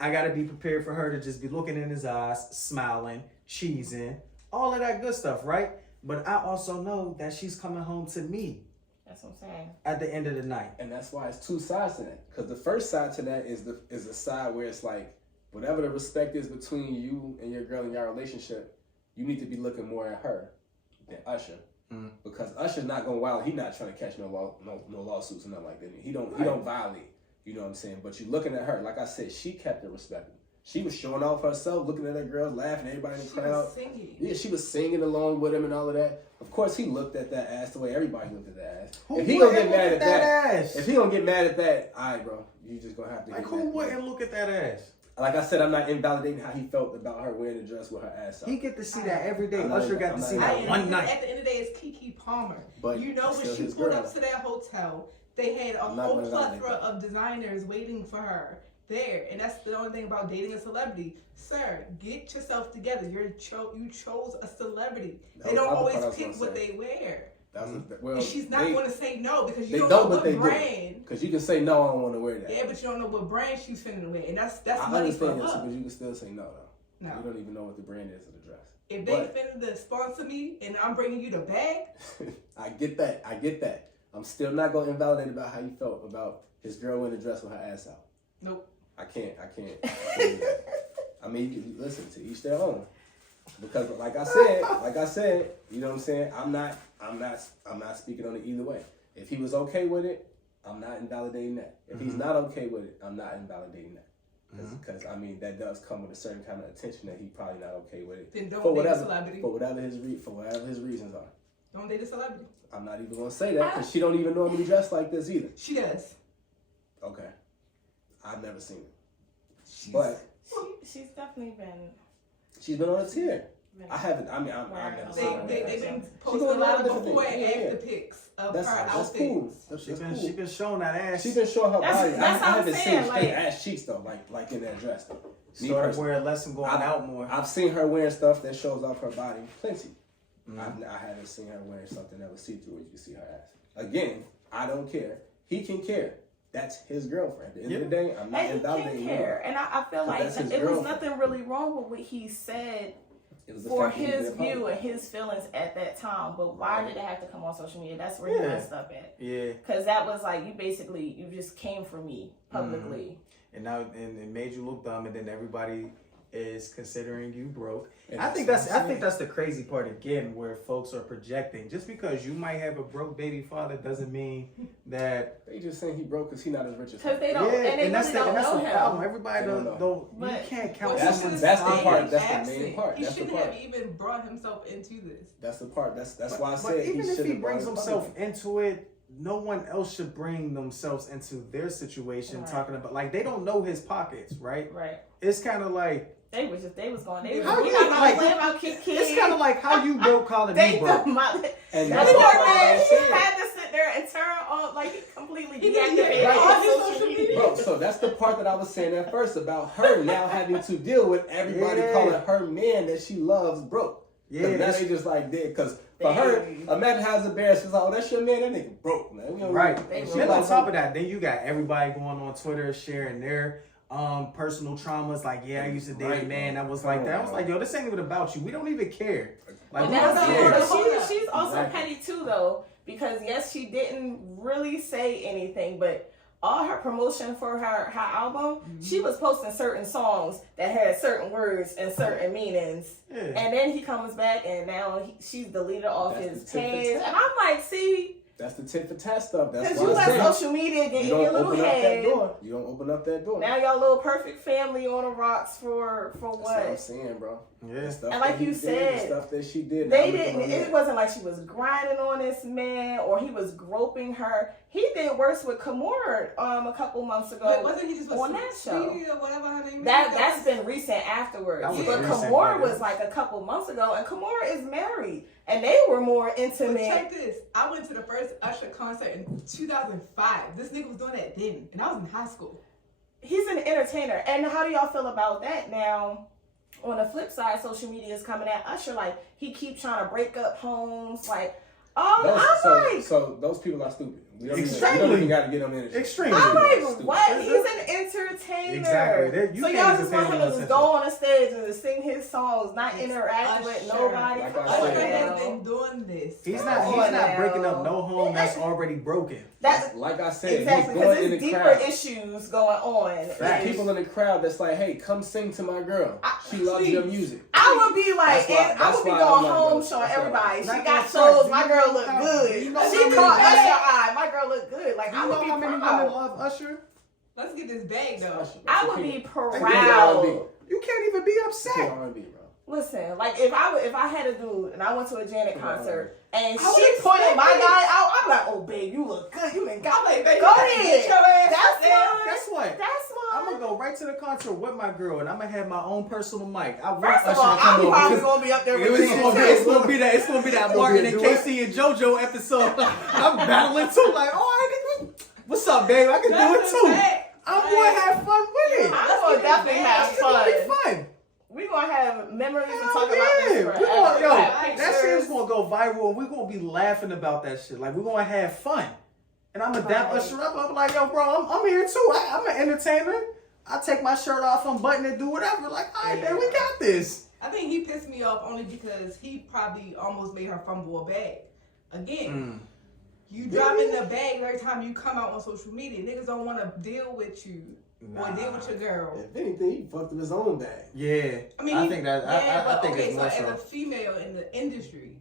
I gotta be prepared for her to just be looking in his eyes, smiling, cheesing, all of that good stuff, right? But I also know that she's coming home to me That's what I'm saying. at the end of the night. And that's why it's two sides to that. Because the first side to that is the side where it's like, whatever the respect is between you and your girl in your relationship, you need to be looking more at her than Usher. Because Usher's not going wild. He's not trying to catch no lawsuits or nothing like that. He don't violate. You know what I'm saying? But you're looking at her. Like I said, she kept it respectable. She was showing off herself, looking at her girls, laughing, everybody in the crowd. Was singing. Yeah, she was singing along with him and all of that. Of course, he looked at that ass the way everybody looked at that ass. Who If he gonna wouldn't get mad look at that, ass? if he gonna get mad at that, all right, bro, you just gonna have to. Like get who mad. wouldn't look at that ass? Like I said, I'm not invalidating how he felt about her wearing a dress with her ass out. He get to see that every day. I'm not- Usher got I'm to not- see I- that And one at night. the end of the day, it's Keke Palmer. But You know, it's when still she his pulled girl. up to that hotel, they had a I'm not whole gonna validate plethora that. of designers waiting for her there. And that's the only thing about dating a celebrity. Sir, get yourself together. You chose a celebrity. That They was don't the other always part I was pick gonna what say. they wear. That was well. And she's not going to say no because They you don't don't, know but what they do. brand. Because you can say no, I don't want to wear that. Yeah, but you don't know what brand she's finna wear. And that's I money for understand that too, her. but you can still say no though. No. You don't even know what the brand is of the dress. If they finna sponsor me and I'm bringing you the bag, I get that. I'm still not gonna invalidate about how you felt about his girl wearing a dress with her ass out. Nope. I can't do that. I mean, you can listen to each their own. Because like I said, you know what I'm saying? I'm not speaking on it either way. If he was okay with it, I'm not invalidating that. If he's not okay with it, I'm not invalidating that. Because I mean, that does come with a certain kind of attention that he probably not okay with it. Then don't for date a whatever, celebrity. for whatever his reasons are. Don't date a celebrity. I'm not even gonna say that because she don't even normally dress like this either. She does. Okay, I've never seen it, but She's definitely been. she's been on a tear. I haven't. I mean, I've never seen her. They've been She posting doing a lot of different before and things. after pics of That's her outfits. cool. That's She cool. been showing that ass. She's been showing her body. That's I what I'm haven't saying, seen like- ass cheeks though, like in that dress though. Me Started personally. wearing less and going out more. I've seen her wearing stuff that shows off her body plenty. I haven't seen her wearing something that was see-through where you can see her ass. Again, I don't care. He can care. That's his girlfriend. At the end of the day, I'm not And he invalidating can him. care. And I feel like that's his it was girlfriend. nothing really wrong with what he said It was the for fact that he his did it view and his feelings at that time. But why did it have to come on social media? That's where he Yeah. messed up at. Yeah. Because that was like, you just came for me publicly. And now and it made you look dumb, and then everybody is considering you broke. And I think that's that's the crazy part again, where folks are projecting. Just because you might have a broke baby father doesn't mean that. They just saying he broke because he not as rich as Because him. they don't, and they that's really don't know the him. problem. Everybody They don't don't. know. You But- can't count That's someone's the part. father. That's the Absent. main part. He That's the shouldn't part. have even brought himself into this. That's the part. That's But- why I but said even if should he have brought brings his himself father. into it, no one else should bring themselves into their situation. Right. Talking about like they don't know his pockets, right? Right. It's kind of like They was going. They was How we you, not like, playing about Kiki. it's kind of like how you broke calling me They broke. And That that's the poor part man, I'm he saying. had to sit there and turn on, like he completely He didn't deactivated get all all his his social media. Bro, so that's the part that I was saying at first about her now having to deal with everybody Yeah. calling her man that she loves broke. Yeah, Because now it's- they just like did. Because for her, imagine how's embarrassed. She's like, oh, that's your man. That nigga broke, man. We don't Right. They and were she Then like, on top of that, then you got everybody going on Twitter sharing their personal traumas. Like, yeah, I used to date a Right, man that was bro. like that. I was like, yo, this ain't even about you. We don't even care. Like, But we that's don't the care. but she's also Exactly. petty too, though, because yes, she didn't really say anything, but all her promotion for her album, she was posting certain songs that had certain words and certain meanings. Yeah. And then he comes back, and now she's deleted off That's his the tip for page, tat. and I'm like, see, that's the tit for tat stuff. That's because why you I let said social media get you in your don't little open up that head. door. You don't open up that door. Now y'all little perfect family on the rocks for That's what I'm what? saying, bro. Yeah. The stuff And like that he you did, said, the stuff that she did. They now look didn't. on It that. wasn't like she was grinding on this man or he was groping her. He did worse with Kimura a couple months ago. But wasn't he just with on that show? Sweetie or whatever her name is? That's been recent afterwards. That was But recent, Kimura but- was like a couple months ago, and Kimura is married, and they were more But intimate. check this. I went to the first Usher concert in 2005. This nigga was doing that then, and I was in high school. He's an entertainer, and how do y'all feel about that now? On the flip side, social media is coming at Usher like he keep trying to break up homes. Like, So those people are stupid. We don't Extremely. even got to get on energy. Extremely. I'm like, Stupid. what? He's an entertainer. Exactly. You So can't y'all even just pay want him him no to just attention. go on the stage and just sing his songs, not It's interact with Usher. nobody. Like Come I on said. Usher now. has been doing this. He's for not. a He's while. not breaking up now. no home that's already broken. That's Like I said, exactly he's because going in there's the deeper crowd. issues going on. There's Facts. people in the crowd that's like, hey, come sing to my girl. She loves your music. I would be like, That's why- I would be that's why going I'm like, home bro, showing that's why- everybody. She Not got gonna shows. front. My Do you girl know look how- good. do you know She how many caught women- Usher eye. My girl look good. Like Do I you would know be how many women proud. love Usher? Let's get this bag though. I would be Give me proud. R&B. You can't even be Give me upset. R&B, bro. Listen, like if I had a dude and I went to a Janet concert and I she would pointed my expect it. guy out, I'm like, oh babe, you look good. You done got I'm like, baby, go you better ahead. get your ass That's up there. fine. Guess what? That's I'm fine. gonna go right to the concert with my girl, and I'm gonna have my own personal mic. I want First Usher of all, to come I'm over probably because gonna be up there with it's you. gonna be that. It's gonna be that Gonna Martin be a and duet. Casey and JoJo episode. I'm battling too. Like, oh, what's up, babe? I can do it That's a too. fact. I'm gonna have fun with it. I'm gonna definitely have It's gonna be fun. fun. We gonna have memories and Hell talk about yeah. this We forever. gonna, yo, We'll have that shit's pictures. gonna go viral, and we're gonna be laughing about that shit. Like, we're gonna have fun. And I'm gonna dap Right. Usher up. I'm like, yo, bro, I'm here too. I'm an entertainer. I take my shirt off, unbutton it, do whatever. Like, all right, man, we got this. I think he pissed me off only because he probably almost made her fumble a bag. Again, You dropping the bag every time you come out on social media. Niggas don't want to deal with you or deal with your girl. If anything, he fucked up his own bag. Yeah, I mean, I think that. I think okay, it's so more as so. a female in the industry,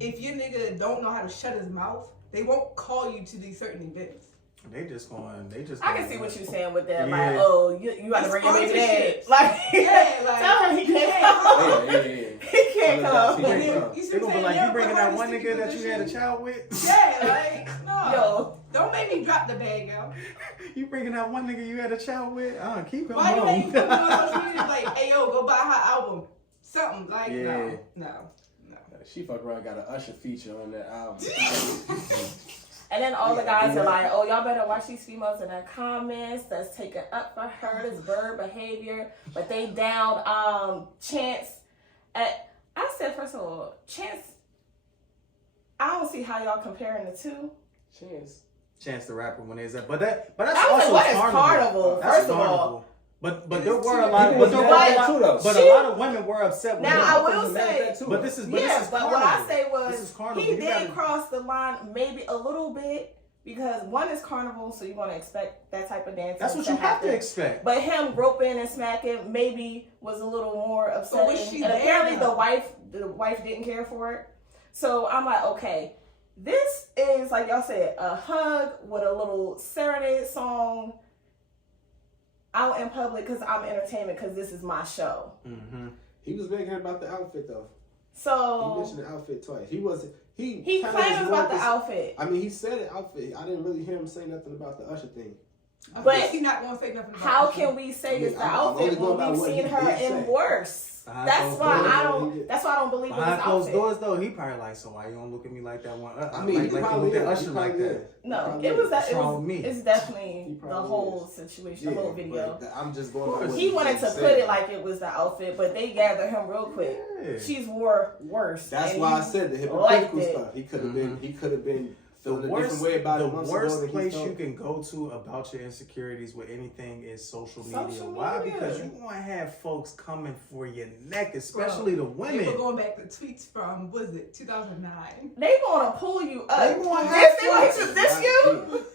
if your nigga don't know how to shut his mouth, they won't call you to these certain events. They just going. They just. I can see what you're saying with that. Yeah. Like, oh, you got to bring your baby dad. Sponsorships. Like, Yeah, like tell him he you can't can't come. Yeah. He can't come. He can't come. You see They what gonna I'm be like, saying? you bringing Yo, that one sticky nigga that you had a position. child with? Yeah, like no. Yo, Don't make me drop the bag out. You bringing that one nigga you had a child with? Keep him Why you make home. me put me on social media like, hey yo, go buy her album? Something like Yeah. no. She fuck around, got an Usher feature on that album. and then all the Yeah, guys yeah. are like, oh, y'all better watch these females in the comments that's taking up for her, this bird behavior. But they down Chance. I said, first of all, Chance, I don't see how y'all comparing the two. Chance the Rapper when there's that, but that's I was like, also what is Carnival. Carnival? That's First of all. Carnival. But It there is were a too. lot. People But there was were mad a at too, lot. though. But She- a lot of women were upset with Now, him. I will Mad at say, that too, But though. this is yeah, but what I Carnival. say was This is Carnival. he You did gotta- cross the line maybe a little bit because one is Carnival, so you're gonna expect that type of dance. That's what you have to expect. But him groping and smacking maybe was a little more upsetting. was she and there apparently though? the wife didn't care for it. So I'm like, okay, this is like y'all said, a hug with a little serenade song out in public because I'm entertainment because this is my show. Mm-hmm. He was making about the outfit though. He So mentioned the outfit twice. He wasn't. He he kinda claims was about the more- outfit. I mean, he said it outfit. I didn't really hear him say nothing about the Usher thing. But He's not gonna say nothing about How it. can we say it's the I'm only outfit going when by we've what seen he her did in say. worse? Behind That's closed why doors, I he don't. did. That's why I don't believe in his Behind closed outfit. doors, though, he probably like, so why you don't look at me like that one? I mean, he like probably you look at did. Usher He like probably that. did. No, Probably it was is. that. What's It wrong was, with me? it's He definitely the probably whole is. situation, the whole video. but I'm just going by what He wanted to said. put it like it was the outfit, but they gathered him real quick. Yeah. She's wore worse. That's and why I you said the liked hypocritical it. stuff. He could have been. He could have been The feeling a worst, different way about the it months worst ago than he place felt. you can go to about your insecurities with anything is social media. Social Why? media. Because you want to have folks coming for your neck, especially the They were women. going back to tweets from, was it 2009? They gonna pull you up. They gonna have This, they gonna hit to. you. This you?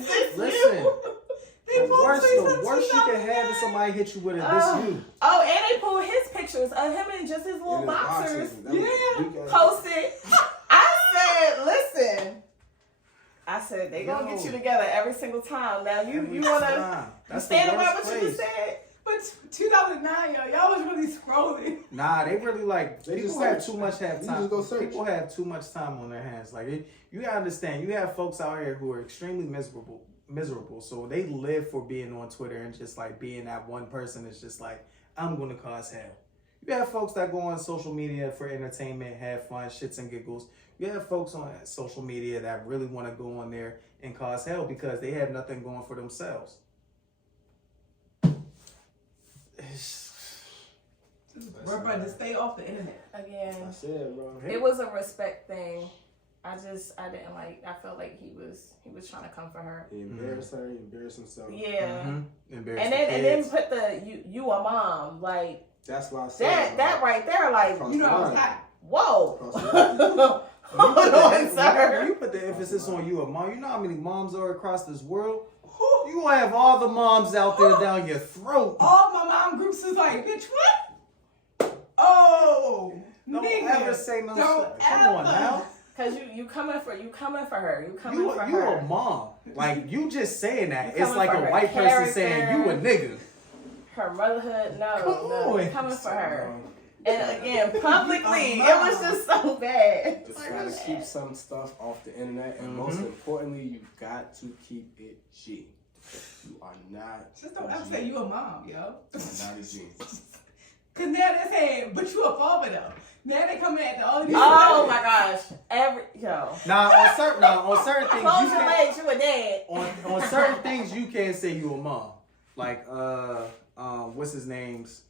Is this Listen, you? They the pulled worst, tweets the from worst you can have is 2009. somebody hit you with it. Oh. This you. Oh, and they pulled his pictures of him in just his little And his boxers. That was Yeah. weak ass- Posted. I said, listen. I said they gonna Yo. get you together every single time. Now you Every wanna time. That's the stand by worst what you place. just said? But 2009, y'all was really scrolling. Nah, they really like They people just have search. too much have You time. just go search. People have too much time on their hands. Like you gotta understand, you have folks out here who are extremely miserable. So they live for being on Twitter and just like being that one person that's just like, I'm gonna cause hell. You have folks that go on social media for entertainment, have fun, shits and giggles. You have folks on social media that really want to go on there and cause hell because they have nothing going for themselves. Remember to stay off the internet. Again, I said, bro. it was a respect thing. I didn't like. I felt like he was trying to come for her. He embarrassed her. He embarrassed himself. Yeah. Embarrassing And then kids. put the you a mom like That's why I said that right there like Cross You know, the I was line. hot. whoa. Cross the line. Hold on, sir. When you put the emphasis on you a mom, you know how many moms are across this world? You gonna have all the moms out there down your throat. All my mom groups is like, bitch, what? Oh, Don't nigga. ever say no Don't shit. Come on ever. now. Cause you coming for her. You coming for You her. a mom. Like you just saying that. You It's coming like for a her white person saying you a character. nigga. Her motherhood, no, Come no, on. coming for her. Um, And again, publicly, You it a was mom. just so bad. Just gotta keep some stuff off the internet, and most importantly, you got to keep it G. You are not. Just don't a ever G. say you a mom, yo. You are not a G. Cause now they're saying, but you a father though. Now they coming at the all these. Oh my gosh, Now on certain things close you your can't, legs, you a dad. on certain things you can't say you a mom. Like what's his name's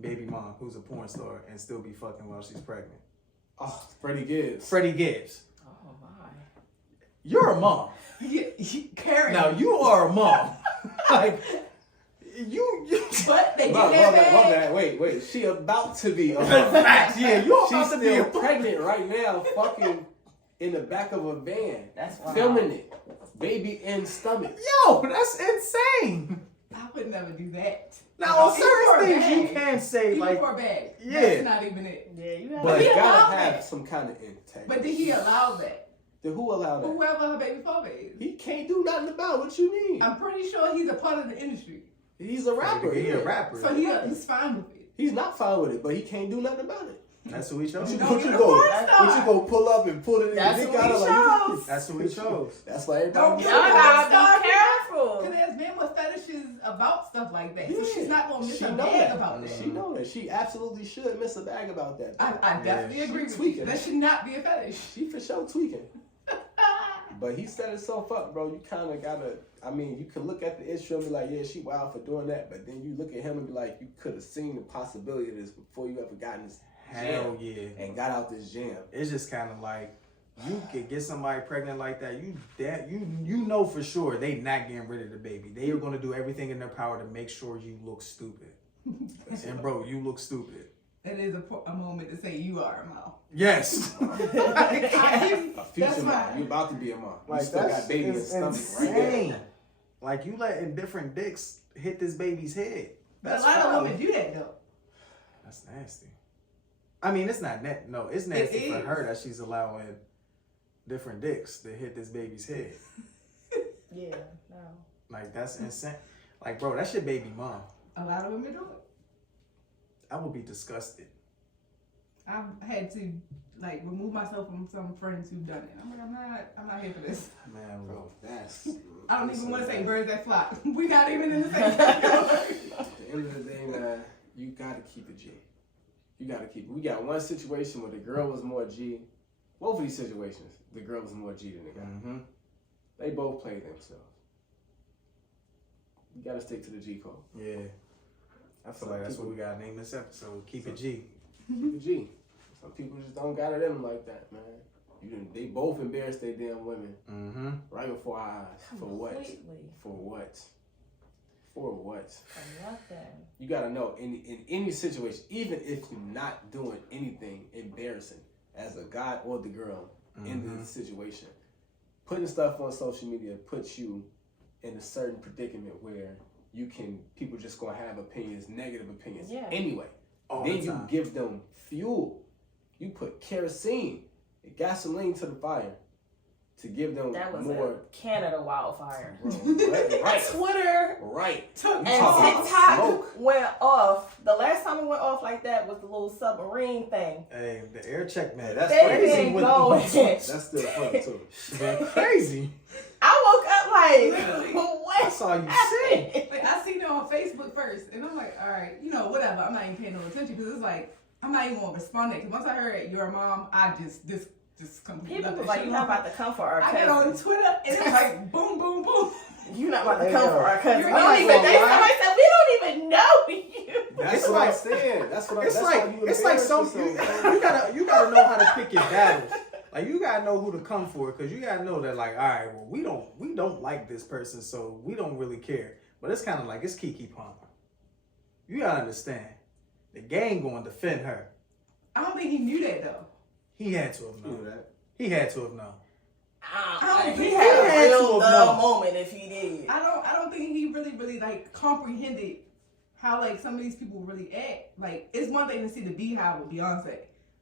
baby mom who's a porn star and still be fucking while she's pregnant. Oh, Freddie Gibbs. Freddie Gibbs. Oh my. You're a mom. Karen. Now you are a mom. Like you But they My get that bag. bad. Wait. She about to be. Facts, yeah, you She's about to be a still pregnant right now. Fucking in the back of a van, That's wild. filming it, baby in stomach. Yo, that's insane. I would never do that. Now, on Even for a certain things you bag. can say, Even like, for a bag. yeah. That's not even it. Yeah, you have But he you allowed gotta have that. some kind of integrity. But did he allow that? Then who allowed that? Whoever her baby father is. He can't do nothing about what you mean. I'm pretty sure he's a part of the industry. He's a rapper. He yeah. a rapper. So he's fine with it. He's not fine with it, but he can't do nothing about it. That's who he chose. What you, Don't what get you a go? porn What star. you go pull up and pull it in That's the dick who he out of like? chose. That's who he chose. That's why Don't everybody. get Y'all a gotta porn be star. careful. Because there's men with fetishes about stuff like that. So Yeah. she's not going to miss She a know bag that. about that. She know that. She absolutely should miss a bag about that. I definitely Yeah, agree she with tweaking. you. That should not be a fetish. She for sure tweaking. But he set himself up, bro. You kind of gotta. I mean, you can look at the issue and be like, yeah, she wild for doing that. But then you look at him and be like, you could have seen the possibility of this before you ever got in this Hell jam yeah. and got out this jam. It's just kind of like, you could get somebody pregnant like that. You know for sure they not getting rid of the baby. They are going to do everything in their power to make sure you look stupid. And bro, you look stupid. That is a moment to say you are a mom. Yes. A That's future mom. fine. You about to be a mom. You Like, still that's got baby in it's stomach right there. insane. Like, you letting different dicks hit this baby's head. But That's a lot foul. of women do that though. That's nasty. I mean, it's not net. No, it's nasty for is. her that she's allowing different dicks to hit this baby's head. Yeah, no. Like, that's insane. Like, bro, that's your baby mom. A lot of women do it. I would be disgusted. I've had to like remove myself from some friends who've done it. I'm like, I'm not here for this. Man, bro. Bro, that's. I don't even want to say birds that flock. We not even in the same category. At the end of the day, man, you gotta keep it G. You gotta keep it. We got one situation where the girl was more G. Both of these situations, the girl was more G than the guy. Mm-hmm. They both played themselves. You gotta stick to the G code. Yeah. I feel like that's what we gotta name this episode. Keep it G. Keep it G. Some people just don't got it in them like that, man. They both embarrassed their damn women Mm-hmm. right before our eyes. For what? Completely. For what? For what? For nothing. You gotta know in any situation, even if you're not doing anything embarrassing as a guy or the girl in this situation, putting stuff on social media puts you in a certain predicament where people just gonna have opinions, negative opinions Yeah. anyway. All Then the you time. give them fuel. You put kerosene and gasoline to the fire to give them That was more. a Canada wildfire. Bro, right, Twitter right. and talking about TikTok smoke. went off. The last time it went off like that was the little submarine thing. Hey, the air check, man. That's They crazy. been with going. That's still funny too. Man, crazy. I woke up like, what? That's all you say. Like, I seen it on Facebook first, and I'm like, all right, whatever. I'm not even paying no attention because it's like I'm not even gonna respond to it. Because once I heard you're a mom, I just completely. People left was that like, shit you're not alone. about to come for our I get on cousin. Twitter and it's like boom, boom, boom. You're not about to Hey, come yo. for our cousin. You're We not don't even. gonna They lie. somebody said we don't even know you. That's It's what I'm like- saying. That's what I'm It's that's like how you it's like embarrass some yourself. you gotta know how to pick your battles. Like you gotta know who to come for, because you gotta know that, like, all right, well, we don't like this person, so we don't really care. But it's kind of like it's Keke Palmer. You gotta understand, the gang going to defend her. I don't think he knew that though. He had to have You know known. that. He had to have known. He He had had a real to have dumb known. moment if he did. I don't think he really like comprehended how like some of these people really act. Like it's one thing to see the Beehive with Beyonce,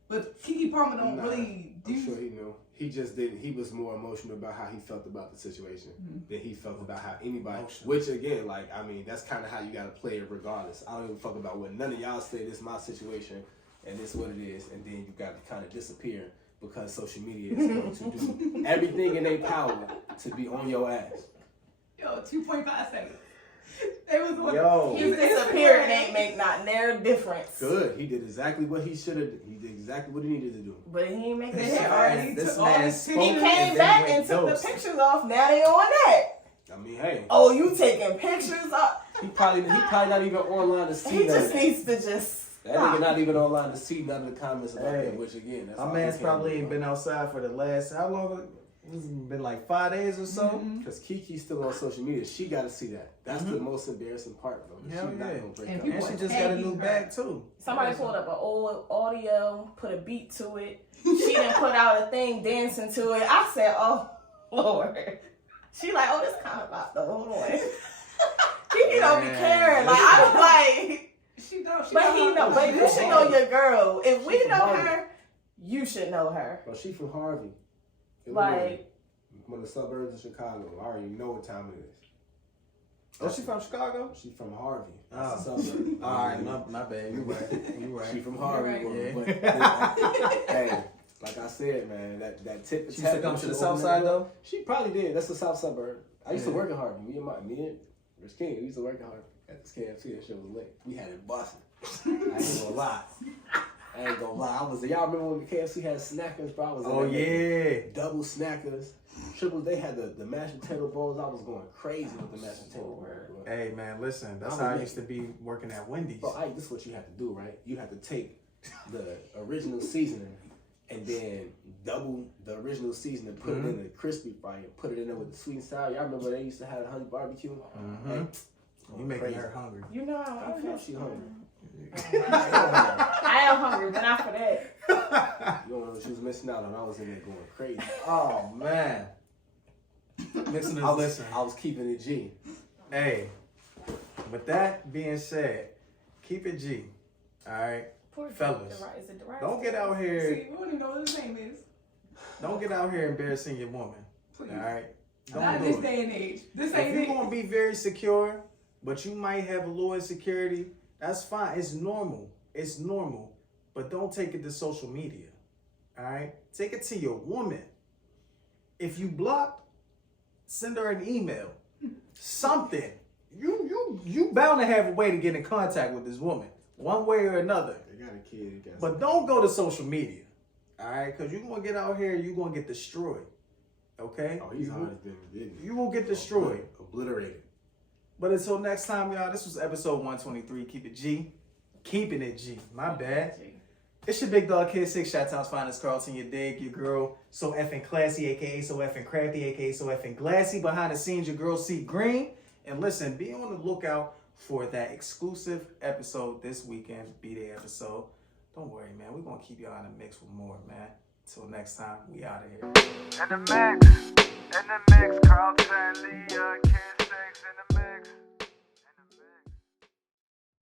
but Keke Palmer don't Nah, really do. I'm sure he knew. He just didn't. He was more emotional about how he felt about the situation than he felt about how anybody. Emotional. Which again, like I mean, that's kind of how you gotta play it regardless. I don't even fuck about what none of y'all say. This is my situation, and this is what it is, and then you got to kind of disappear because social media is going to do everything in their power to be on your ass. Yo, 2.5 seconds. They was one. Yo. He disappeared and ain't make not near difference. Good. He did exactly what he should have. He did exactly what he needed to do. But he ain't make They it. had already This took all man his spoke. He pictures. came And back then and took the went ghost. pictures off. Now they on that. I mean, hey, Oh, you taking pictures up? he probably not even online to see He none of just that. needs to just That stop. nigga not even online to see none of the comments about Hey, that, which again, that's My all man's he cares probably ain't about. been outside for the last how long? It's been like 5 days or so. Because Kiki's still on social media. She got to see that. That's the most embarrassing part, though. Hell She's not yeah. going to break And up. people And she just got a new tagging her. bag too. Somebody pulled up an old audio, put a beat to it. She didn't put out a thing dancing to it. I said, "Oh Lord." She like, "Oh, this kind of about the Lord." Kiki don't be Man, caring. Like I'm like, She don't. She but he don't know. know. But you should know your girl. If we She know from her, you should know her. But she from Harvey. Like, one of the suburbs of Chicago. I already know what time it is. Oh, she from Chicago? She from Harvey. That's Oh. a suburb. All right, my bad. You right. You right. She from Harvey. You're right. But, hey, like I said, man, that tip. She used to come to the south side though? She probably did. That's the south suburb. I used to work in Harvey. Me and Rich King, we used to work in Harvey at this KFC. That shit was lit. We had it busting. I ain't gonna lie. Y'all remember when the KFC had snackers, bro? I was in Oh there making yeah. double snackers, triples. They had the mashed potato bowls. I was going crazy with the mashed potato bowls, bro. Hey man, listen. That's I'm how I a used to be working at Wendy's. Bro, this is what you have to do, right? You have to take the original seasoning and then double the original seasoning, put it in the crispy fry, and put it in there with the sweet and sour. Y'all remember they used to have the honey barbecue? Hey, You making crazy. her hungry. you know, I don't know if she hungry. I am hungry, but not for that. You don't know what she was missing out on. I was in there going crazy. Oh man. Listeners, listen. I was keeping it G. Hey, with that being said, keep it G. All right, fellas. Is it the right? Don't get out here. See, we don't even know what his name is. Don't get out here embarrassing your woman. Please. All right. Not in do this it. day and age. This If ain't you're it. gonna be very secure, but you might have a little insecurity, that's fine. It's normal. It's normal. But don't take it to social media. All right? Take it to your woman. If you blocked, send her an email. Something. You bound to have a way to get in contact with this woman, one way or another. They got a kid. But don't go to social media. All right? Because you're gonna get out here, you're gonna get destroyed. Okay? Oh, he's you, always been getting you will get destroyed. Obliterated. But until next time, y'all, this was episode 123. Keep it G. Keeping it G. My bad. It's your big dog kid, 6 Chi-Town's finest Carlton. You dig your girl, so effing classy, aka so effing crafty, aka so effing glassy. Behind the scenes, your girl C Green. And listen, be on the lookout for that exclusive episode this weekend, B-Day episode. Don't worry, man. We're going to keep y'all in the mix with more, man. Till next time, we out of here. In the mix, Carlton, Leah, Kid 6 in the mix.